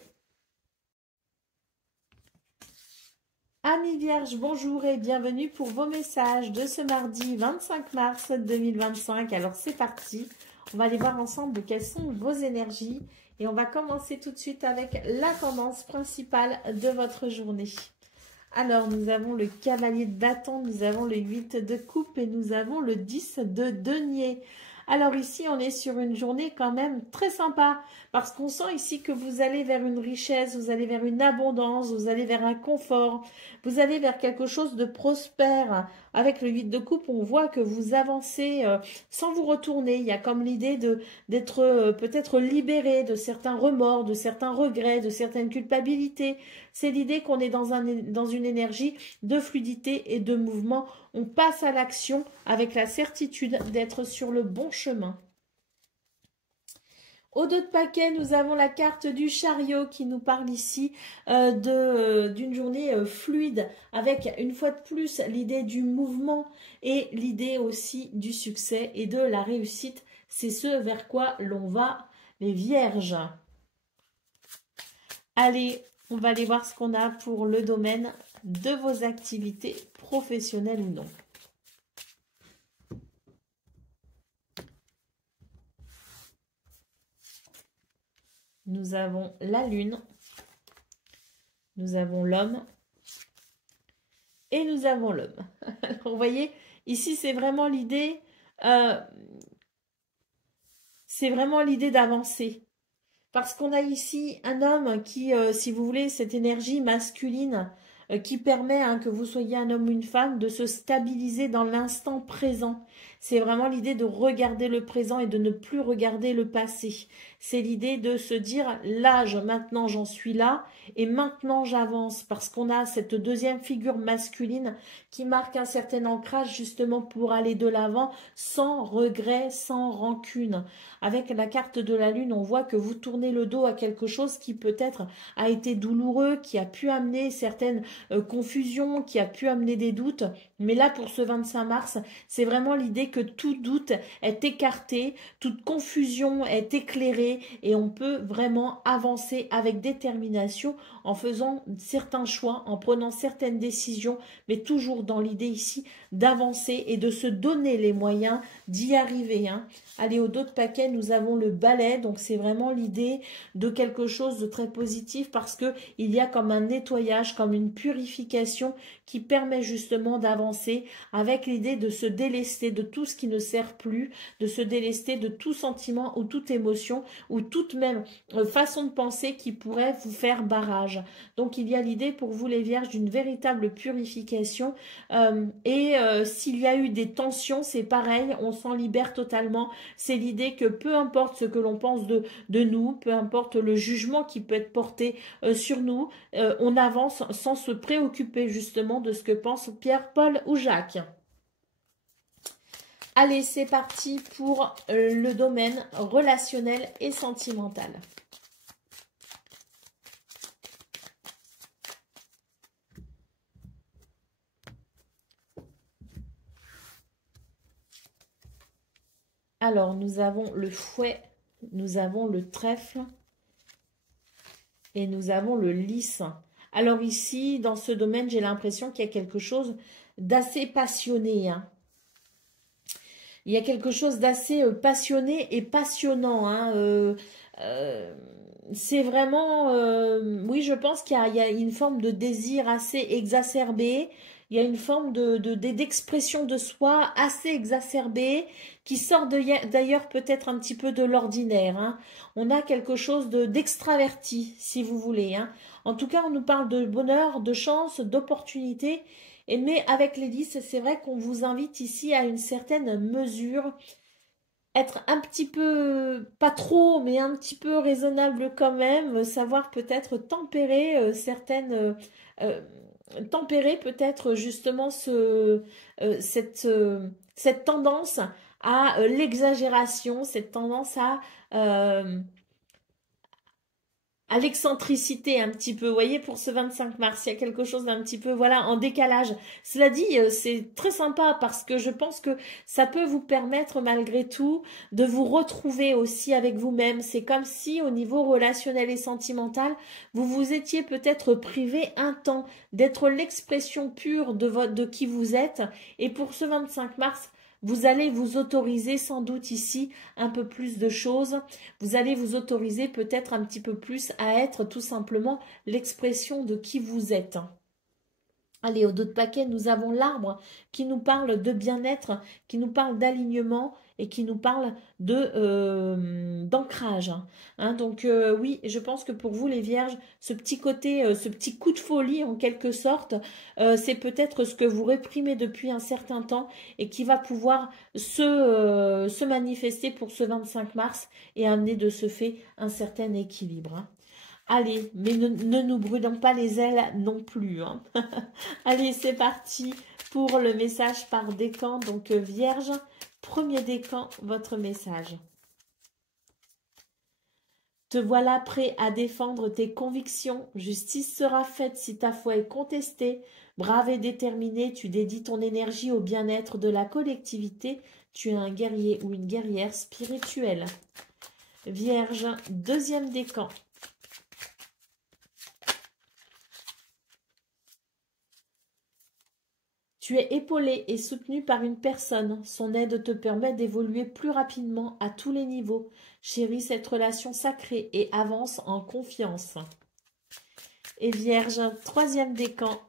Amis vierges, bonjour et bienvenue pour vos messages de ce mardi 25 mars 2025. Alors c'est parti, on va aller voir ensemble quelles sont vos énergies. Et on va commencer tout de suite avec la tendance principale de votre journée. Alors, nous avons le cavalier de bâton, nous avons le 8 de coupe et nous avons le 10 de denier. Alors ici, on est sur une journée quand même très sympa parce qu'on sent ici que vous allez vers une richesse, vous allez vers une abondance, vous allez vers un confort, vous allez vers quelque chose de prospère. avec le 8 de coupe, on voit que vous avancez sans vous retourner. Il y a comme l'idée d'être peut-être libéré de certains remords, de certains regrets, de certaines culpabilités. C'est l'idée qu'on est dans une énergie de fluidité et de mouvement. On passe à l'action avec la certitude d'être sur le bon chemin. Au dos de paquet, nous avons la carte du chariot qui nous parle ici d'une journée fluide avec une fois de plus l'idée du mouvement et l'idée aussi du succès et de la réussite. C'est ce vers quoi l'on va, les vierges. Allez, on va aller voir ce qu'on a pour le domaine de vos activités professionnelles ou non. Nous avons la lune, nous avons l'homme et nous avons l'homme. Vous voyez, ici c'est vraiment l'idée d'avancer. Parce qu'on a ici un homme qui, si vous voulez, cette énergie masculine qui permet que vous soyez un homme ou une femme de se stabiliser dans l'instant présent. C'est vraiment l'idée de regarder le présent et de ne plus regarder le passé. C'est l'idée de se dire, là, maintenant j'en suis là et maintenant j'avance. Parce qu'on a cette deuxième figure masculine qui marque un certain ancrage justement pour aller de l'avant sans regret, sans rancune. Avec la carte de la lune, on voit que vous tournez le dos à quelque chose qui peut-être a été douloureux, qui a pu amener certaines confusions, qui a pu amener des doutes. Mais là, pour ce 25 mars, c'est vraiment l'idée que tout doute est écarté, toute confusion est éclairée et on peut vraiment avancer avec détermination en faisant certains choix, en prenant certaines décisions, mais toujours dans l'idée ici d'avancer et de se donner les moyens d'y arriver. Allez, au dos de paquet, nous avons le balai, donc c'est vraiment l'idée de quelque chose de très positif parce que il y a comme un nettoyage, comme une purification qui permet justement d'avancer avec l'idée de se délester de tout ce qui ne sert plus, de se délester de tout sentiment ou toute émotion ou toute même façon de penser qui pourrait vous faire barrage. Donc il y a l'idée pour vous les vierges d'une véritable purification s'il y a eu des tensions, c'est pareil, on s'en libère totalement. C'est l'idée que peu importe ce que l'on pense de nous, peu importe le jugement qui peut être porté sur nous, on avance sans se préoccuper justement de ce que pensent Pierre, Paul ou Jacques. Allez, c'est parti pour le domaine relationnel et sentimental. Alors, nous avons le fouet, nous avons le trèfle et nous avons le lys. Alors ici, dans ce domaine, j'ai l'impression qu'il y a quelque chose d'assez passionné. Il y a quelque chose d'assez passionné et passionnant. C'est vraiment, oui, je pense qu'il y a une forme de désir assez exacerbé. Il y a une forme d'expression de soi assez exacerbée qui sort d'ailleurs peut-être un petit peu de l'ordinaire. On a quelque chose d'extraverti, si vous voulez. En tout cas, on nous parle de bonheur, de chance, d'opportunité. Mais avec les lys, c'est vrai qu'on vous invite ici à une certaine mesure, être un petit peu, pas trop, mais un petit peu raisonnable quand même, savoir peut-être tempérer tempérer peut-être justement cette tendance à l'exagération, cette tendance à l'excentricité un petit peu, vous voyez, pour ce 25 mars, il y a quelque chose d'un petit peu, voilà, en décalage. Cela dit, c'est très sympa parce que je pense que ça peut vous permettre malgré tout de vous retrouver aussi avec vous-même. C'est comme si au niveau relationnel et sentimental, vous vous étiez peut-être privé un temps d'être l'expression pure de qui vous êtes. Et pour ce 25 mars, vous allez vous autoriser sans doute ici un peu plus de choses. Vous allez vous autoriser peut-être un petit peu plus à être tout simplement l'expression de qui vous êtes. Allez, au dos de paquet, nous avons l'arbre qui nous parle de bien-être, qui nous parle d'alignement et qui nous parle de d'ancrage. Donc oui, je pense que pour vous les vierges, ce petit côté, ce petit coup de folie en quelque sorte, c'est peut-être ce que vous réprimez depuis un certain temps et qui va pouvoir se manifester pour ce 25 mars et amener de ce fait un certain équilibre. Allez, mais ne nous brûlons pas les ailes non plus. Allez, c'est parti pour le message par décan. Donc, Vierge, premier décan, votre message. Te voilà prêt à défendre tes convictions. Justice sera faite si ta foi est contestée. Brave et déterminé, tu dédies ton énergie au bien-être de la collectivité. Tu es un guerrier ou une guerrière spirituelle. Vierge, deuxième décan. Tu es épaulé et soutenu par une personne. Son aide te permet d'évoluer plus rapidement à tous les niveaux. Chéris cette relation sacrée et avance en confiance. Et Vierge, troisième décan.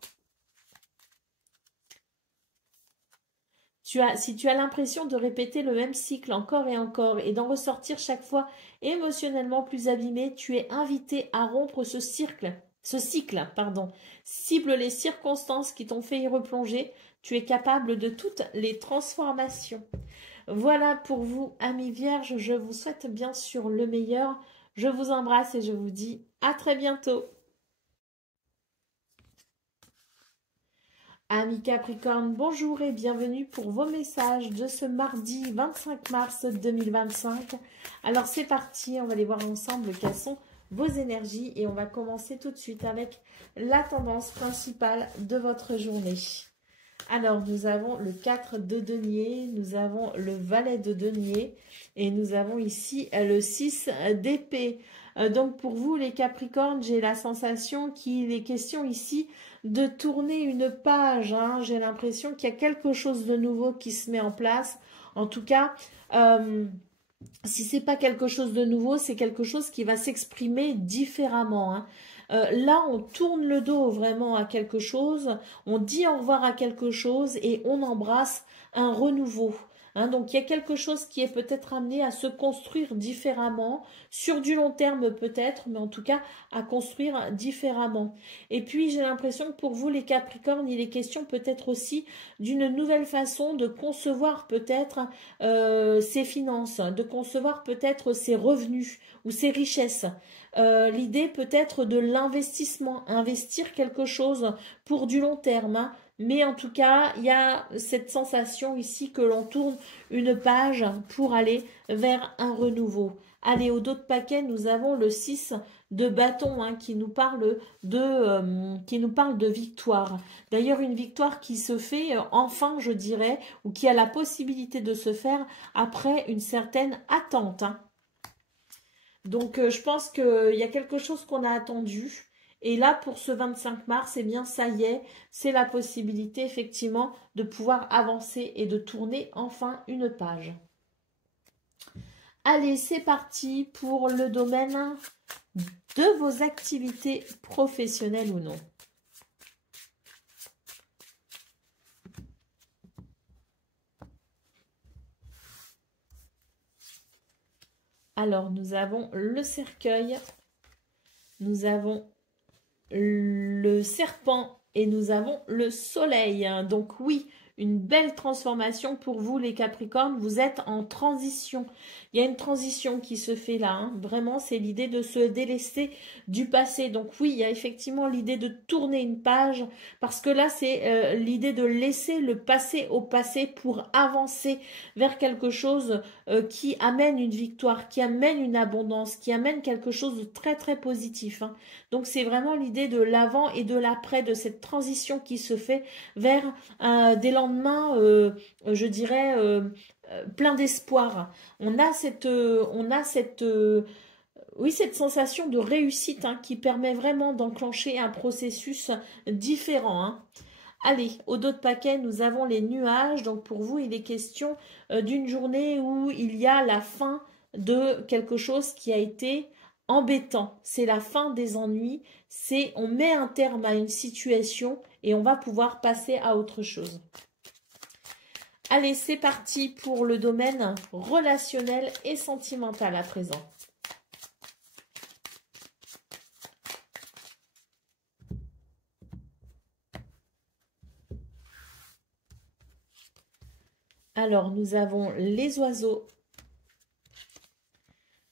Si tu as l'impression de répéter le même cycle encore et d'en ressortir chaque fois émotionnellement plus abîmé, tu es invité à rompre ce cycle. Cible les circonstances qui t'ont fait y replonger. Tu es capable de toutes les transformations. Voilà pour vous, amis vierges. Je vous souhaite bien sûr le meilleur. Je vous embrasse et je vous dis à très bientôt. Amis Capricorne, bonjour et bienvenue pour vos messages de ce mardi 25 mars 2025. Alors c'est parti, on va aller voir ensemble quelles sont vos énergies et on va commencer tout de suite avec la tendance principale de votre journée. Alors nous avons le 4 de denier, nous avons le valet de denier et nous avons ici le 6 d'épée. Donc pour vous les Capricornes, j'ai la sensation qu'il est question ici de tourner une page. J'ai l'impression qu'il y a quelque chose de nouveau qui se met en place. En tout cas, si c'est pas quelque chose de nouveau, c'est quelque chose qui va s'exprimer différemment. Là, on tourne le dos vraiment à quelque chose, on dit au revoir à quelque chose et on embrasse un renouveau. Donc, il y a quelque chose qui est peut-être amené à se construire différemment, sur du long terme peut-être, mais en tout cas à construire différemment. Et puis, j'ai l'impression que pour vous, les Capricornes, il est question peut-être aussi d'une nouvelle façon de concevoir peut-être ses finances, de concevoir peut-être ses revenus ou ses richesses. L'idée peut être de l'investissement, investir quelque chose pour du long terme. Mais en tout cas, il y a cette sensation ici que l'on tourne une page pour aller vers un renouveau. Allez, au dos de paquet, nous avons le 6 de bâton qui nous parle de victoire. D'ailleurs, une victoire qui se fait enfin, je dirais, ou qui a la possibilité de se faire après une certaine attente. Donc, je pense qu'il y a quelque chose qu'on a attendu. Et là, pour ce 25 mars, eh bien, ça y est, c'est la possibilité, effectivement, de pouvoir avancer et de tourner enfin une page. Allez, c'est parti pour le domaine de vos activités professionnelles ou non. Alors, nous avons le cercueil, nous avons le serpent et nous avons le soleil. Donc oui, une belle transformation pour vous les Capricornes, vous êtes en transition. Il y a une transition qui se fait là, vraiment c'est l'idée de se délester du passé. Donc oui, il y a effectivement l'idée de tourner une page, parce que là c'est l'idée de laisser le passé au passé pour avancer vers quelque chose qui amène une victoire, qui amène une abondance, qui amène quelque chose de très très positif. Donc c'est vraiment l'idée de l'avant et de l'après, de cette transition qui se fait vers des lendemains, je dirais, plein d'espoir. On a cette sensation de réussite qui permet vraiment d'enclencher un processus différent. Allez, au dos de paquet, nous avons les nuages. Donc pour vous, il est question d'une journée où il y a la fin de quelque chose qui a été embêtant, c'est la fin des ennuis, c'est on met un terme à une situation et on va pouvoir passer à autre chose. Allez, c'est parti pour le domaine relationnel et sentimental à présent. Alors, nous avons les oiseaux,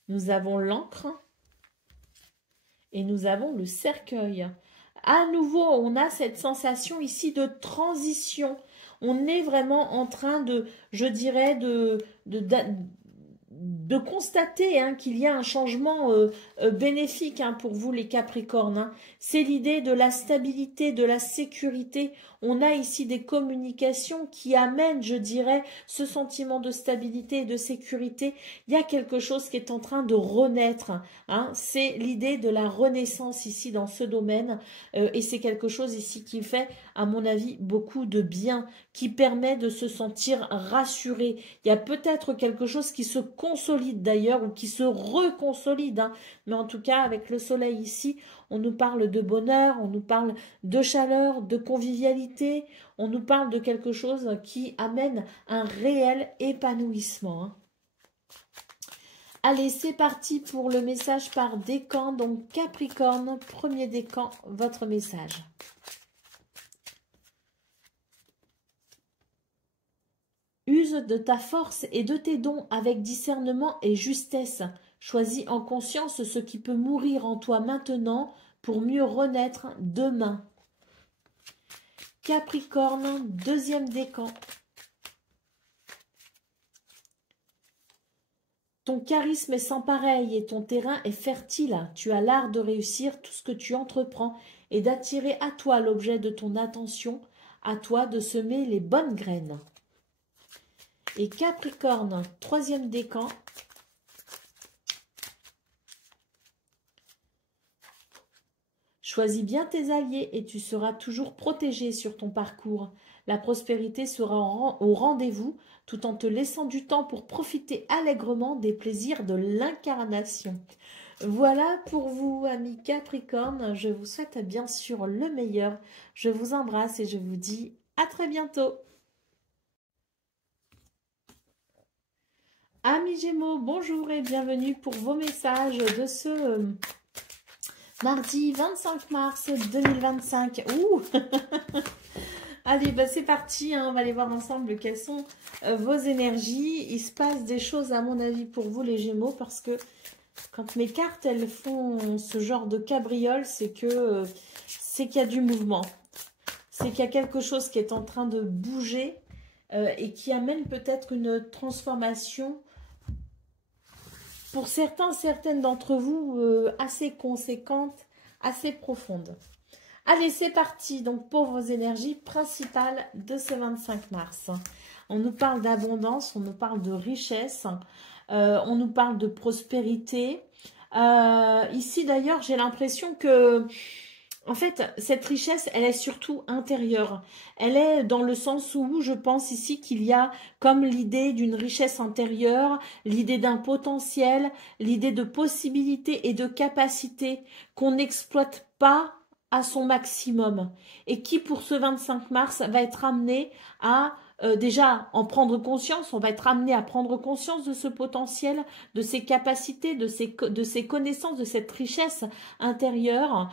nous avons l'encre et nous avons le cercueil. À nouveau, on a cette sensation ici de transition. On est vraiment en train de, je dirais, de constater qu'il y a un changement bénéfique pour vous les Capricornes. C'est l'idée de la stabilité, de la sécurité. On a ici des communications qui amènent, je dirais, ce sentiment de stabilité et de sécurité. Il y a quelque chose qui est en train de renaître. C'est l'idée de la renaissance ici dans ce domaine. Et c'est quelque chose ici qui fait, à mon avis, beaucoup de bien, qui permet de se sentir rassuré. Il y a peut-être quelque chose qui se consolide d'ailleurs ou qui se reconsolide. Mais en tout cas, avec le soleil ici, on nous parle de bonheur, on nous parle de chaleur, de convivialité, on nous parle de quelque chose qui amène un réel épanouissement. Allez, c'est parti pour le message par décan. Donc Capricorne, premier décan, votre message. Use de ta force et de tes dons avec discernement et justesse. Choisis en conscience ce qui peut mourir en toi maintenant pour mieux renaître demain. Capricorne, deuxième décan. Ton charisme est sans pareil et ton terrain est fertile. Tu as l'art de réussir tout ce que tu entreprends et d'attirer à toi l'objet de ton attention, à toi de semer les bonnes graines. Et Capricorne, troisième décan. Choisis bien tes alliés et tu seras toujours protégé sur ton parcours. La prospérité sera au rendez-vous tout en te laissant du temps pour profiter allègrement des plaisirs de l'incarnation. Voilà pour vous, amis Capricorne. Je vous souhaite bien sûr le meilleur. Je vous embrasse et je vous dis à très bientôt. Amis Gémeaux, bonjour et bienvenue pour vos messages de ce mardi 25 mars 2025. Ouh Allez, c'est parti, on va aller voir ensemble quelles sont vos énergies. Il se passe des choses à mon avis pour vous les Gémeaux parce que quand mes cartes elles font ce genre de cabriole, c'est qu'il y a du mouvement. C'est qu'il y a quelque chose qui est en train de bouger et qui amène peut-être une transformation pour certaines d'entre vous assez conséquente, assez profonde. Allez, c'est parti donc pour vos énergies principales de ce 25 mars. On nous parle d'abondance, on nous parle de richesse, on nous parle de prospérité. Ici d'ailleurs, j'ai l'impression que en fait, cette richesse, elle est surtout intérieure. Elle est dans le sens où je pense ici qu'il y a comme l'idée d'une richesse intérieure, l'idée d'un potentiel, l'idée de possibilités et de capacités qu'on n'exploite pas à son maximum et qui pour ce 25 mars va être amené à déjà en prendre conscience, on va être amené à prendre conscience de ce potentiel, de ses capacités, de ses connaissances, de cette richesse intérieure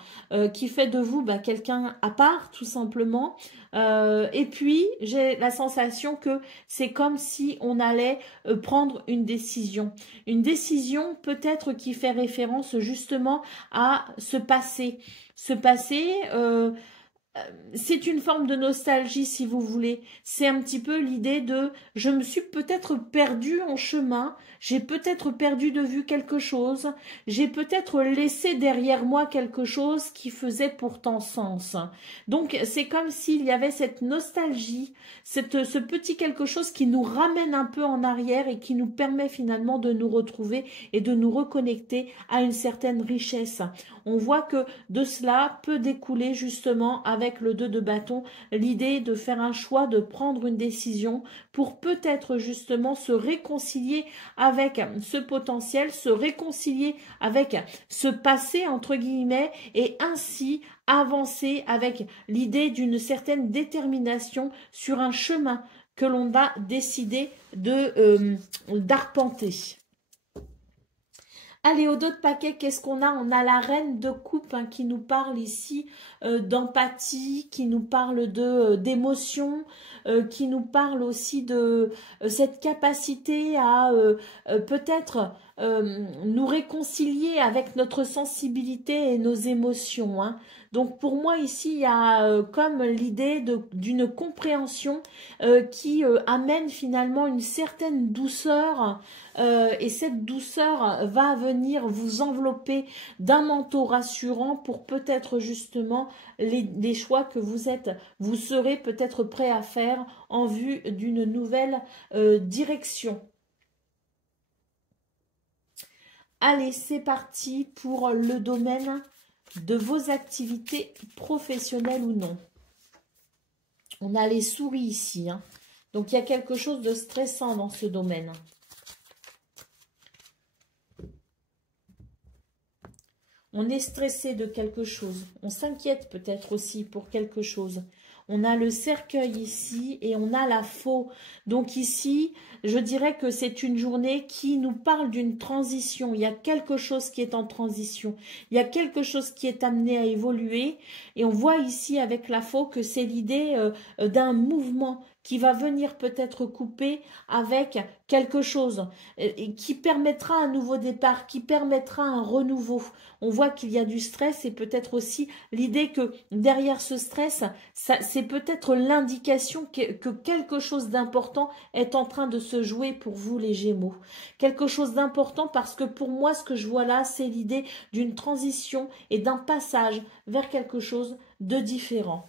qui fait de vous quelqu'un à part tout simplement. Et puis j'ai la sensation que c'est comme si on allait prendre une décision peut-être qui fait référence justement à ce passé. Ce passé, c'est une forme de nostalgie si vous voulez. C'est un petit peu l'idée de je me suis peut-être perdue en chemin, j'ai peut-être perdu de vue quelque chose, j'ai peut-être laissé derrière moi quelque chose qui faisait pourtant sens. Donc c'est comme s'il y avait cette nostalgie, ce petit quelque chose qui nous ramène un peu en arrière et qui nous permet finalement de nous retrouver et de nous reconnecter à une certaine richesse. On voit que de cela peut découler justement avec avec le 2 de bâton, l'idée de faire un choix, de prendre une décision pour peut-être justement se réconcilier avec ce potentiel, se réconcilier avec ce passé entre guillemets et ainsi avancer avec l'idée d'une certaine détermination sur un chemin que l'on va décider d'arpenter. Allez, au dos de paquet, qu'est-ce qu'on a? On a la reine de coupe hein, qui nous parle ici d'empathie, qui nous parle d'émotion, qui nous parle aussi de cette capacité à peut-être nous réconcilier avec notre sensibilité et nos émotions. Hein. Donc pour moi ici, il y a comme l'idée d'une compréhension qui amène finalement une certaine douceur et cette douceur va venir vous envelopper d'un manteau rassurant pour peut-être justement les choix que vous serez peut-être prêt à faire en vue d'une nouvelle direction. Allez, c'est parti pour le domaine de vos activités professionnelles ou non. On a les souris ici, hein. Donc il y a quelque chose de stressant dans ce domaine. On est stressé de quelque chose. On s'inquiète peut-être aussi pour quelque chose. On a le cercueil ici et on a la faux. Donc ici, je dirais que c'est une journée qui nous parle d'une transition. Il y a quelque chose qui est en transition. Il y a quelque chose qui est amené à évoluer. Et on voit ici avec la faux que c'est l'idée d'un mouvement qui va venir peut-être couper avec quelque chose qui permettra un nouveau départ, qui permettra un renouveau. On voit qu'il y a du stress et peut-être aussi l'idée que derrière ce stress, c'est peut-être l'indication que quelque chose d'important est en train de se jouer pour vous les Gémeaux. Quelque chose d'important parce que pour moi, ce que je vois là, c'est l'idée d'une transition et d'un passage vers quelque chose de différent.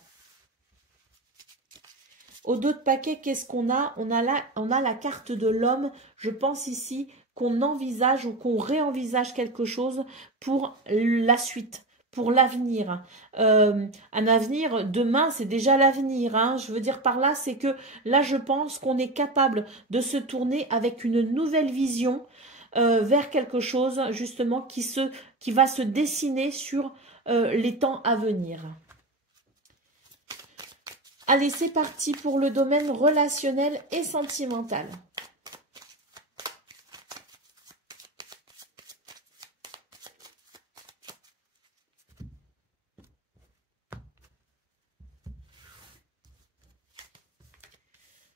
Au dos de paquet, qu'est-ce qu'on a? On a la carte de l'homme. Je pense ici qu'on envisage ou qu'on réenvisage quelque chose pour la suite, pour l'avenir. Un avenir, demain, c'est déjà l'avenir. Hein. Je veux dire par là, c'est que là, je pense qu'on est capable de se tourner avec une nouvelle vision vers quelque chose, justement, qui va se dessiner sur les temps à venir. Allez, c'est parti pour le domaine relationnel et sentimental.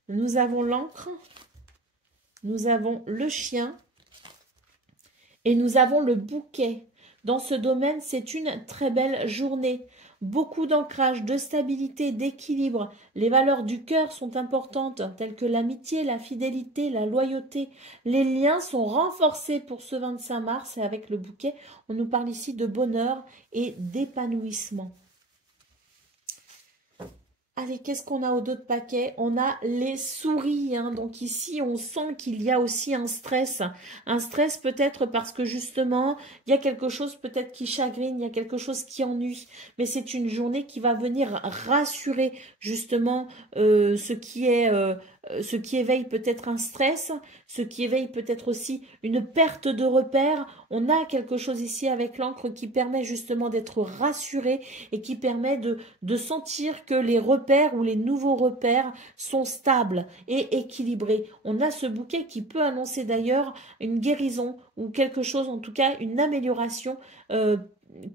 Nous avons l'encre, nous avons le chien et nous avons le bouquet. Dans ce domaine, c'est une très belle journée. Beaucoup d'ancrage, de stabilité, d'équilibre. Les valeurs du cœur sont importantes, telles que l'amitié, la fidélité, la loyauté. Les liens sont renforcés pour ce 25 mars et avec le bouquet, on nous parle ici de bonheur et d'épanouissement. Allez, qu'est-ce qu'on a au dos de paquet? On a les souris, hein. Donc ici, on sent qu'il y a aussi un stress. Un stress peut-être parce que justement, il y a quelque chose peut-être qui chagrine, il y a quelque chose qui ennuie. Mais c'est une journée qui va venir rassurer justement ce qui éveille peut-être un stress, ce qui éveille peut-être aussi une perte de repère. On a quelque chose ici avec l'encre qui permet justement d'être rassuré et qui permet de sentir que les repères ou les nouveaux repères sont stables et équilibrés. On a ce bouquet qui peut annoncer d'ailleurs une guérison ou quelque chose, en tout cas une amélioration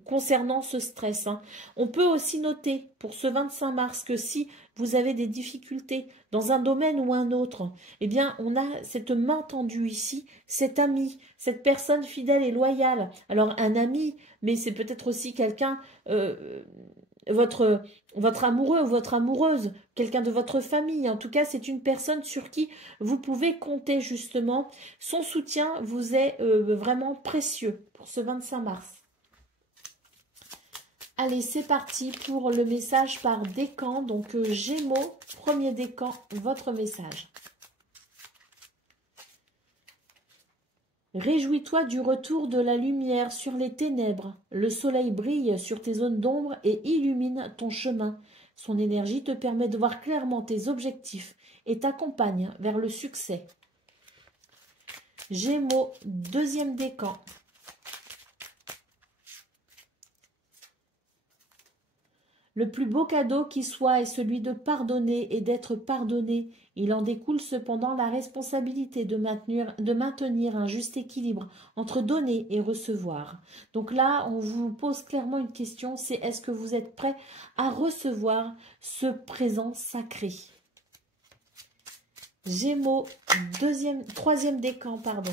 concernant ce stress. Hein. On peut aussi noter pour ce 25 mars que si vous avez des difficultés dans un domaine ou un autre, eh bien on a cette main tendue ici, cet ami, cette personne fidèle et loyale. Alors un ami, mais c'est peut-être aussi quelqu'un, votre amoureux ou votre amoureuse, quelqu'un de votre famille. En tout cas, c'est une personne sur qui vous pouvez compter justement. Son soutien vous est vraiment précieux pour ce 25 mars. Allez, c'est parti pour le message par décan. Donc, Gémeaux, premier décan, votre message. Réjouis-toi du retour de la lumière sur les ténèbres. Le soleil brille sur tes zones d'ombre et illumine ton chemin. Son énergie te permet de voir clairement tes objectifs et t'accompagne vers le succès. Gémeaux, deuxième décan. Le plus beau cadeau qui soit est celui de pardonner et d'être pardonné. Il en découle cependant la responsabilité de maintenir un juste équilibre entre donner et recevoir. Donc là, on vous pose clairement une question, c'est est-ce que vous êtes prêt à recevoir ce présent sacré? Gémeaux, troisième décan, pardon.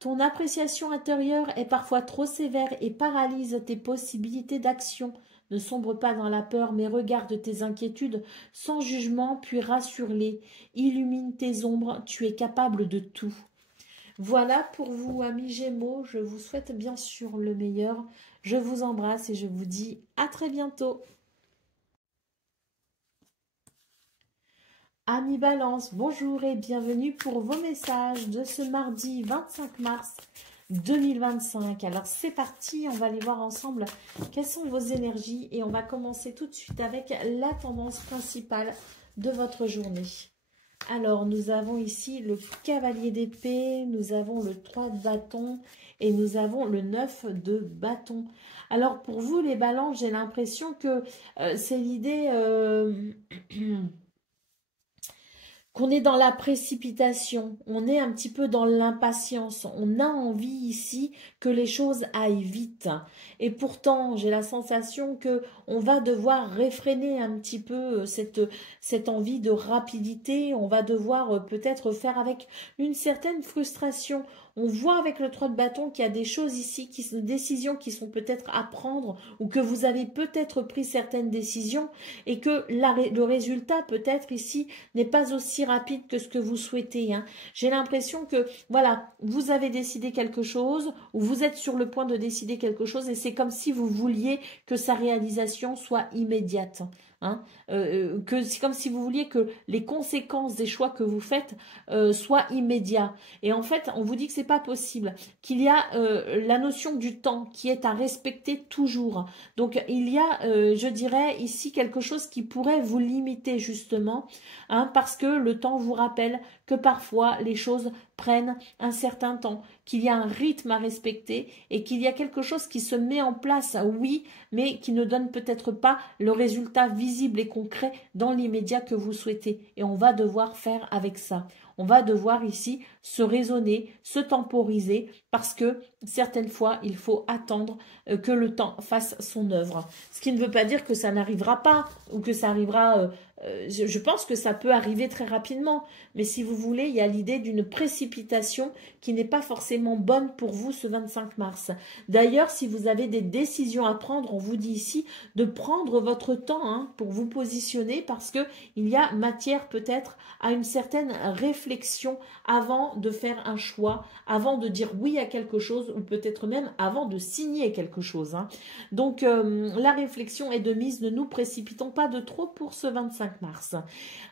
Ton appréciation intérieure est parfois trop sévère et paralyse tes possibilités d'action. Ne sombre pas dans la peur, mais regarde tes inquiétudes sans jugement, puis rassure-les. Illumine tes ombres, tu es capable de tout. Voilà pour vous, amis Gémeaux. Je vous souhaite bien sûr le meilleur. Je vous embrasse et je vous dis à très bientôt. Amis Balance, bonjour et bienvenue pour vos messages de ce mardi 25 mars 2025. Alors c'est parti, on va aller voir ensemble quelles sont vos énergies et on va commencer tout de suite avec la tendance principale de votre journée. Alors nous avons ici le cavalier d'épée, nous avons le 3 de bâton et nous avons le 9 de bâton. Alors pour vous les balances, j'ai l'impression que c'est l'idée... qu'on est dans la précipitation, on est un petit peu dans l'impatience, on a envie ici que les choses aillent vite. Et pourtant, j'ai la sensation que on va devoir réfréner un petit peu cette envie de rapidité, on va devoir peut-être faire avec une certaine frustration. On voit avec le 3 de bâton qu'il y a des choses ici, des décisions qui sont peut-être à prendre ou que vous avez peut-être pris certaines décisions et que le résultat peut-être ici n'est pas aussi rapide que ce que vous souhaitez. Hein. J'ai l'impression que, voilà, vous avez décidé quelque chose ou vous êtes sur le point de décider quelque chose et c'est comme si vous vouliez que sa réalisation soit immédiate. Hein, que c'est comme si vous vouliez que les conséquences des choix que vous faites soient immédiats. Et en fait, on vous dit que c'est pas possible, qu'il y a la notion du temps qui est à respecter toujours. Donc, il y a, je dirais, ici quelque chose qui pourrait vous limiter justement, hein, parce que le temps vous rappelle que parfois les choses prennent un certain temps, qu'il y a un rythme à respecter et qu'il y a quelque chose qui se met en place, oui, mais qui ne donne peut-être pas le résultat visible et concret dans l'immédiat que vous souhaitez. Et on va devoir faire avec ça. On va devoir ici se raisonner, se temporiser, parce que certaines fois, il faut attendre que le temps fasse son œuvre. Ce qui ne veut pas dire que ça n'arrivera pas, ou que ça arrivera... je pense que ça peut arriver très rapidement, mais si vous voulez, il y a l'idée d'une précipitation qui n'est pas forcément bonne pour vous ce 25 mars. D'ailleurs, si vous avez des décisions à prendre, on vous dit ici de prendre votre temps hein, pour vous positionner parce que il y a matière peut-être à une certaine réflexion avant de faire un choix, avant de dire oui à quelque chose ou peut-être même avant de signer quelque chose. Hein. Donc, la réflexion est de mise, ne nous précipitons pas de trop pour ce 25 mars.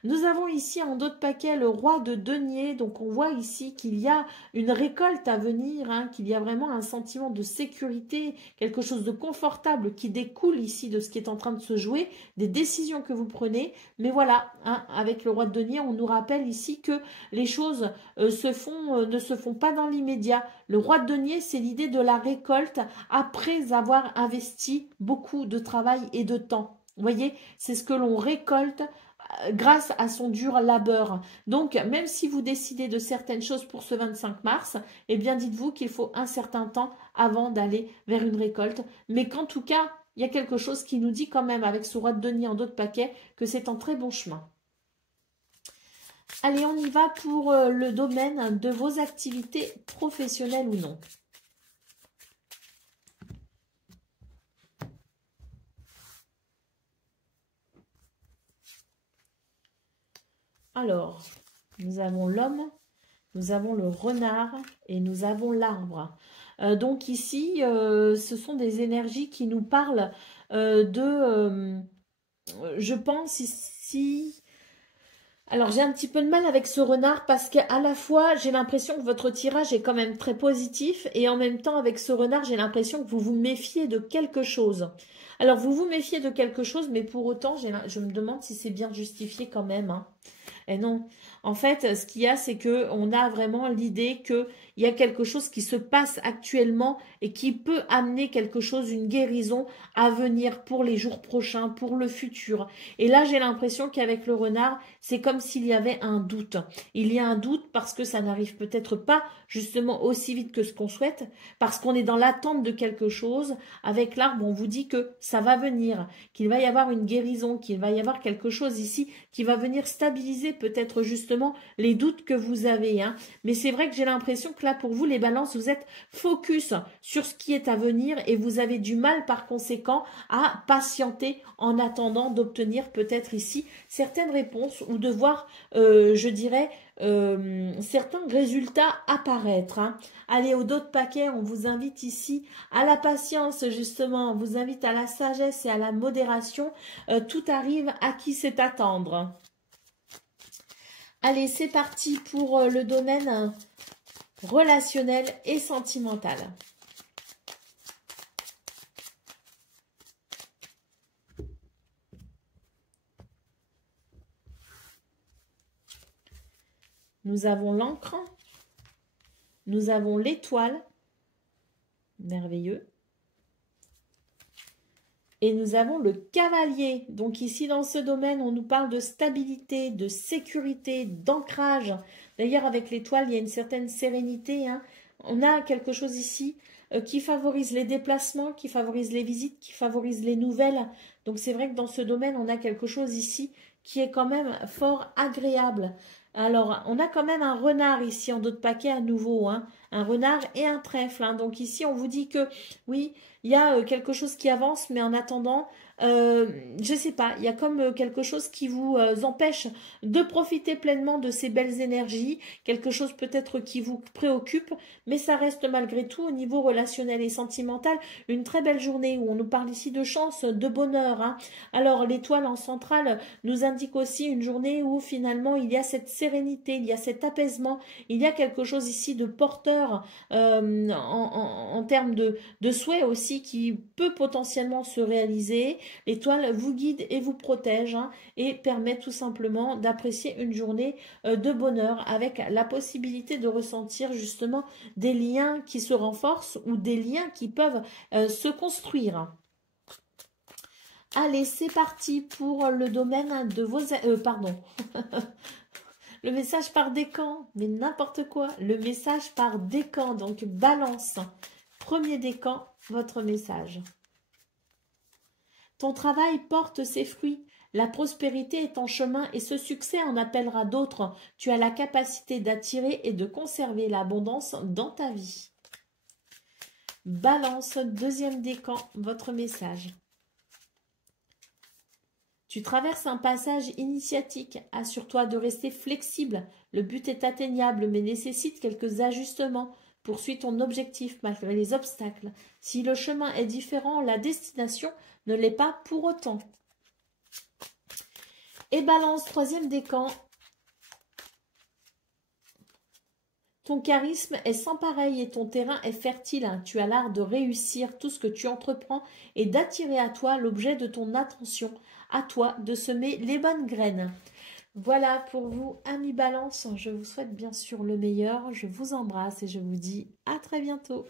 Nous avons ici en dos de paquet le roi de denier, donc on voit ici qu'il y a une récolte à venir, hein, qu'il y a vraiment un sentiment de sécurité, quelque chose de confortable qui découle ici de ce qui est en train de se jouer, des décisions que vous prenez, mais voilà, hein, avec le roi de denier, on nous rappelle ici que les choses ne se font pas dans l'immédiat. Le roi de denier, c'est l'idée de la récolte après avoir investi beaucoup de travail et de temps. Vous voyez, c'est ce que l'on récolte grâce à son dur labeur. Donc, même si vous décidez de certaines choses pour ce 25 mars, eh bien, dites-vous qu'il faut un certain temps avant d'aller vers une récolte. Mais qu'en tout cas, il y a quelque chose qui nous dit quand même, avec ce roi de denier en dos de paquet, que c'est en très bon chemin. Allez, on y va pour le domaine de vos activités professionnelles ou non. Alors, nous avons l'homme, nous avons le renard et nous avons l'arbre. Donc ici, ce sont des énergies qui nous parlent je pense ici, Alors j'ai un petit peu de mal avec ce renard parce qu'à la fois j'ai l'impression que votre tirage est quand même très positif et en même temps avec ce renard j'ai l'impression que vous vous méfiez de quelque chose. Alors vous vous méfiez de quelque chose mais pour autant je me demande si c'est bien justifié quand même, hein. Et non. En fait, ce qu'il y a, c'est que on a vraiment l'idée qu'il y a quelque chose qui se passe actuellement et qui peut amener quelque chose, une guérison à venir pour les jours prochains, pour le futur. Et là, j'ai l'impression qu'avec le renard, c'est comme s'il y avait un doute. Il y a un doute parce que ça n'arrive peut-être pas justement aussi vite que ce qu'on souhaite, parce qu'on est dans l'attente de quelque chose. Avec l'arbre, on vous dit que ça va venir, qu'il va y avoir une guérison, qu'il va y avoir quelque chose ici qui va venir stabiliser peut-être justement les doutes que vous avez, hein. Mais c'est vrai que j'ai l'impression que là, pour vous, les balances, vous êtes focus sur ce qui est à venir et vous avez du mal par conséquent à patienter en attendant d'obtenir peut-être ici certaines réponses ou de voir, je dirais, certains résultats apparaître, hein. Allez, au dos de paquet, on vous invite ici à la patience, justement, on vous invite à la sagesse et à la modération. Tout arrive à qui sait attendre. Allez, c'est parti pour le domaine relationnel et sentimental. Nous avons l'encre, nous avons l'étoile, merveilleux, et nous avons le cavalier. Donc ici, dans ce domaine, on nous parle de stabilité, de sécurité, d'ancrage. D'ailleurs, avec l'étoile, il y a une certaine sérénité, hein. On a quelque chose ici qui favorise les déplacements, qui favorise les visites, qui favorise les nouvelles. Donc c'est vrai que dans ce domaine, on a quelque chose ici qui est quand même fort agréable. Alors, on a quand même un renard ici en dos de paquet à nouveau, hein. Un renard et un trèfle, hein. Donc ici, on vous dit que oui, il y a quelque chose qui avance, mais en attendant, je sais pas, il y a comme quelque chose qui vous empêche de profiter pleinement de ces belles énergies, quelque chose peut-être qui vous préoccupe, mais ça reste malgré tout au niveau relationnel et sentimental une très belle journée où on nous parle ici de chance, de bonheur, hein. Alors l'étoile en centrale nous indique aussi une journée où finalement il y a cette sérénité, il y a cet apaisement, il y a quelque chose ici de porteur en termes de souhait aussi qui peut potentiellement se réaliser. L'étoile vous guide et vous protège, hein, et permet tout simplement d'apprécier une journée de bonheur avec la possibilité de ressentir justement des liens qui se renforcent ou des liens qui peuvent se construire. Allez, c'est parti pour le domaine de vos... pardon. Le message par décan, mais n'importe quoi. Le message par décan, donc balance. Premier décan, votre message. Ton travail porte ses fruits. La prospérité est en chemin et ce succès en appellera d'autres. Tu as la capacité d'attirer et de conserver l'abondance dans ta vie. Balance, deuxième décan, votre message. Tu traverses un passage initiatique. Assure-toi de rester flexible. Le but est atteignable mais nécessite quelques ajustements. Poursuis ton objectif malgré les obstacles. Si le chemin est différent, la destination ne l'est pas pour autant. Et balance, troisième décan. Ton charisme est sans pareil et ton terrain est fertile. Tu as l'art de réussir tout ce que tu entreprends et d'attirer à toi l'objet de ton attention. À toi de semer les bonnes graines. Voilà pour vous, amis Balance. Je vous souhaite bien sûr le meilleur. Je vous embrasse et je vous dis à très bientôt.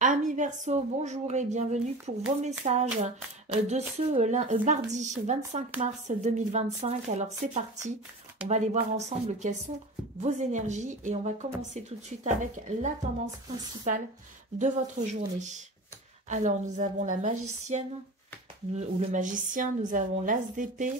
Amis Verseau, bonjour et bienvenue pour vos messages de ce mardi 25 mars 2025. Alors c'est parti, on va aller voir ensemble quelles sont vos énergies et on va commencer tout de suite avec la tendance principale de votre journée. Alors nous avons la magicienne ou le magicien, nous avons l'as d'épée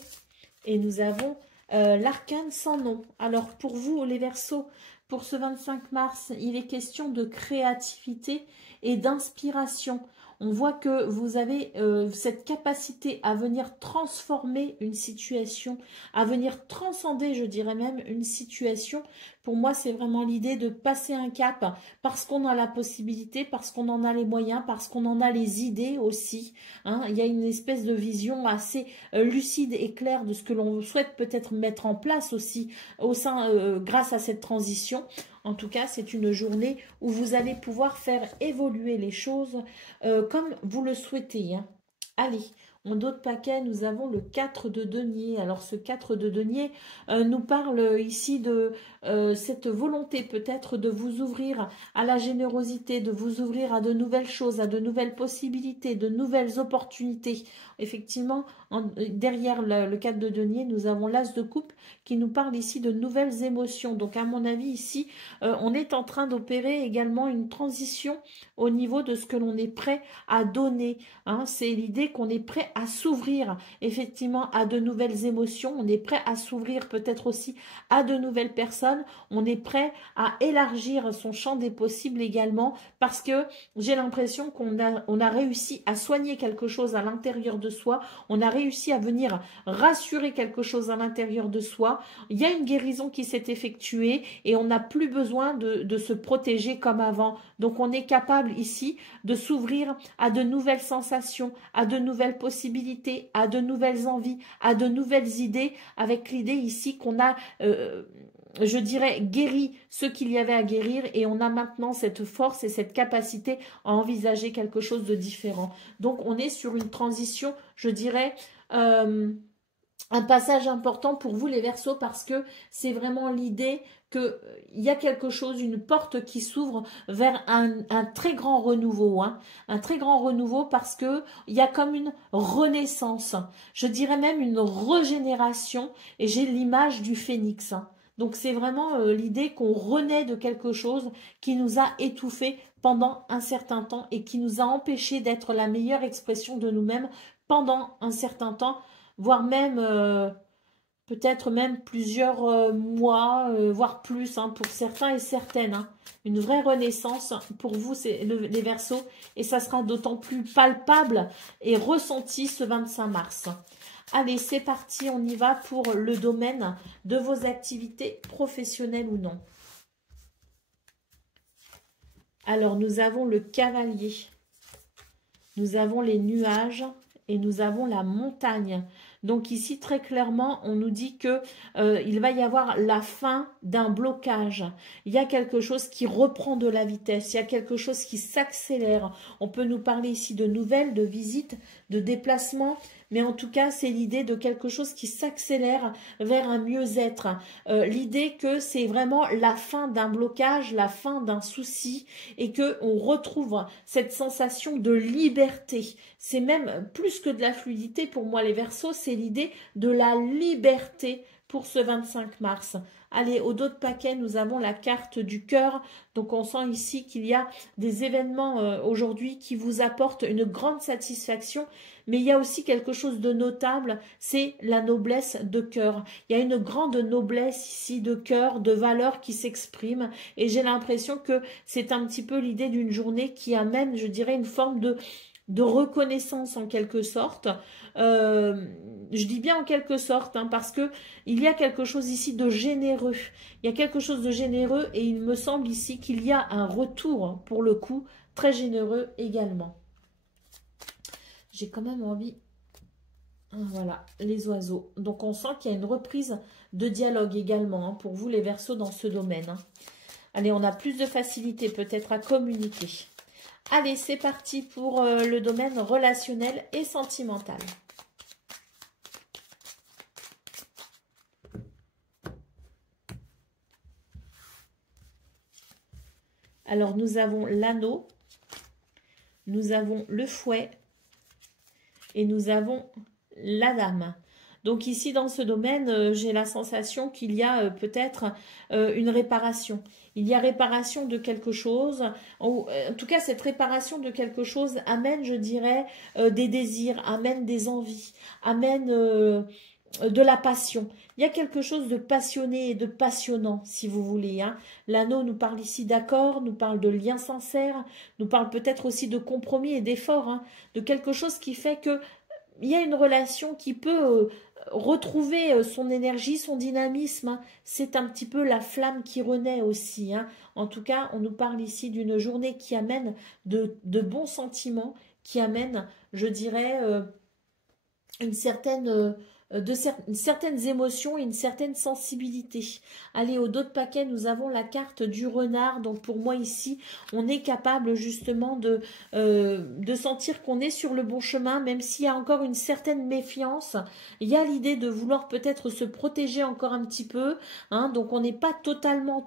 et nous avons l'arcane sans nom. Alors pour vous les Verseaux, pour ce 25 mars, il est question de créativité et d'inspiration. On voit que vous avez cette capacité à venir transformer une situation, à venir transcender, je dirais même, une situation. Pour moi, c'est vraiment l'idée de passer un cap parce qu'on a la possibilité, parce qu'on en a les moyens, parce qu'on en a les idées aussi. Hein. Il y a une espèce de vision assez lucide et claire de ce que l'on souhaite peut-être mettre en place aussi au sein, grâce à cette transition. En tout cas, c'est une journée où vous allez pouvoir faire évoluer les choses comme vous le souhaitez. Hein. Allez, en d'autres paquets, nous avons le 4 de denier. Alors, ce 4 de denier nous parle ici de cette volonté peut-être de vous ouvrir à la générosité, de vous ouvrir à de nouvelles choses, à de nouvelles possibilités, de nouvelles opportunités. Effectivement, derrière le 4 de denier, nous avons l'as de coupe qui nous parle ici de nouvelles émotions. Donc, à mon avis, ici, on est en train d'opérer également une transition au niveau de ce que l'on est prêt à donner. Hein. C'est l'idée qu'on est prêt à s'ouvrir effectivement à de nouvelles émotions. On est prêt à s'ouvrir peut-être aussi à de nouvelles personnes. On est prêt à élargir son champ des possibles également parce que j'ai l'impression on a réussi à soigner quelque chose à l'intérieur de soi. On a réussi à venir rassurer quelque chose à l'intérieur de soi. Il y a une guérison qui s'est effectuée et on n'a plus besoin de se protéger comme avant. Donc on est capable ici de s'ouvrir à de nouvelles sensations, à de nouvelles possibilités, à de nouvelles envies, à de nouvelles idées, avec l'idée ici qu'on a, je dirais, guéri ce qu'il y avait à guérir et on a maintenant cette force et cette capacité à envisager quelque chose de différent. Donc on est sur une transition, je dirais, un passage important pour vous les Verseaux parce que c'est vraiment l'idée qu'il y a quelque chose, une porte qui s'ouvre vers un très grand renouveau, hein, un très grand renouveau parce que il y a comme une renaissance, je dirais même une régénération et j'ai l'image du phénix. Hein. Donc c'est vraiment l'idée qu'on renaît de quelque chose qui nous a étouffés pendant un certain temps et qui nous a empêchés d'être la meilleure expression de nous-mêmes pendant un certain temps, voire même peut-être même plusieurs mois, voire plus hein, pour certains et certaines. Hein. Une vraie renaissance pour vous, c'est les Verseaux, et ça sera d'autant plus palpable et ressenti ce 25 mars. Allez, c'est parti, on y va pour le domaine de vos activités professionnelles ou non. Alors, nous avons le cavalier, nous avons les nuages et nous avons la montagne. Donc ici, très clairement, on nous dit que il va y avoir la fin d'un blocage. Il y a quelque chose qui reprend de la vitesse. Il y a quelque chose qui s'accélère. On peut nous parler ici de nouvelles, de visites, de déplacements. Mais en tout cas, c'est l'idée de quelque chose qui s'accélère vers un mieux-être. L'idée que c'est vraiment la fin d'un blocage, la fin d'un souci et qu'on retrouve cette sensation de liberté. C'est même plus que de la fluidité pour moi, les Verseaux, c'est l'idée de la liberté pour ce 25 mars. Allez, au dos de paquet, nous avons la carte du cœur. Donc, on sent ici qu'il y a des événements aujourd'hui qui vous apportent une grande satisfaction. Mais il y a aussi quelque chose de notable, c'est la noblesse de cœur. Il y a une grande noblesse ici de cœur, de valeur qui s'exprime. Et j'ai l'impression que c'est un petit peu l'idée d'une journée qui amène, je dirais, une forme de reconnaissance en quelque sorte. Je dis bien en quelque sorte, hein, parce que il y a quelque chose ici de généreux. Il y a quelque chose de généreux et il me semble ici qu'il y a un retour, pour le coup, très généreux également. J'ai quand même envie... Voilà, les oiseaux. Donc, on sent qu'il y a une reprise de dialogue également, hein, pour vous les Verseaux dans ce domaine. Hein. Allez, on a plus de facilité peut-être à communiquer. Allez, c'est parti pour le domaine relationnel et sentimental. Alors, nous avons l'anneau, nous avons le fouet et nous avons la dame. Donc ici, dans ce domaine, j'ai la sensation qu'il y a peut-être une réparation. Il y a réparation de quelque chose. En tout cas, cette réparation de quelque chose amène, je dirais, des désirs, amène des envies, amène de la passion. Il y a quelque chose de passionné et de passionnant, si vous voulez. Hein. L'anneau nous parle ici d'accord, nous parle de liens sincères, nous parle peut-être aussi de compromis et d'efforts, hein, de quelque chose qui fait que il y a une relation qui peut retrouver son énergie, son dynamisme. Hein. C'est un petit peu la flamme qui renaît aussi. Hein. En tout cas, on nous parle ici d'une journée qui amène de bons sentiments, qui amène, je dirais, une certaine, certaines émotions et une certaine sensibilité. Allez, au dos de paquet, nous avons la carte du renard. Donc pour moi ici, on est capable justement de sentir qu'on est sur le bon chemin, même s'il y a encore une certaine méfiance. Il y a l'idée de vouloir peut-être se protéger encore un petit peu. Hein, donc on n'est pas totalement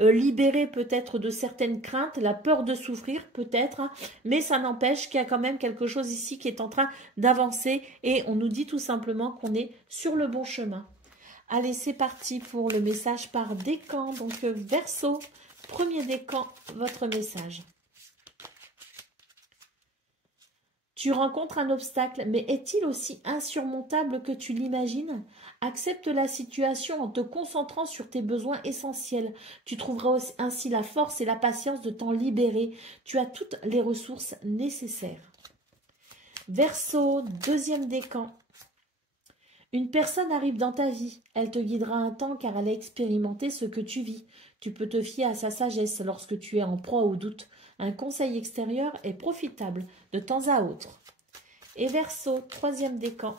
libéré peut-être de certaines craintes, la peur de souffrir peut-être. Hein, mais ça n'empêche qu'il y a quand même quelque chose ici qui est en train d'avancer et on nous dit tout simplement qu'on est sur le bon chemin. Allez, c'est parti pour le message par décan. Donc, Verseau, premier décan, votre message. Tu rencontres un obstacle, mais est-il aussi insurmontable que tu l'imagines? Accepte la situation en te concentrant sur tes besoins essentiels. Tu trouveras ainsi la force et la patience de t'en libérer. Tu as toutes les ressources nécessaires. Verseau, deuxième décan. Une personne arrive dans ta vie. Elle te guidera un temps car elle a expérimenté ce que tu vis. Tu peux te fier à sa sagesse lorsque tu es en proie au doute. Un conseil extérieur est profitable de temps à autre. Et Verseau, troisième décan.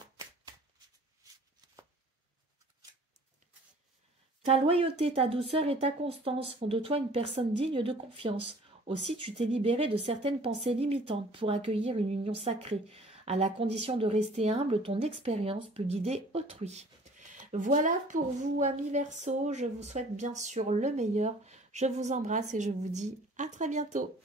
Ta loyauté, ta douceur et ta constance font de toi une personne digne de confiance. Aussi, tu t'es libéré de certaines pensées limitantes pour accueillir une union sacrée. À la condition de rester humble, ton expérience peut guider autrui. Voilà pour vous, amis Verseau. Je vous souhaite bien sûr le meilleur. Je vous embrasse et je vous dis à très bientôt.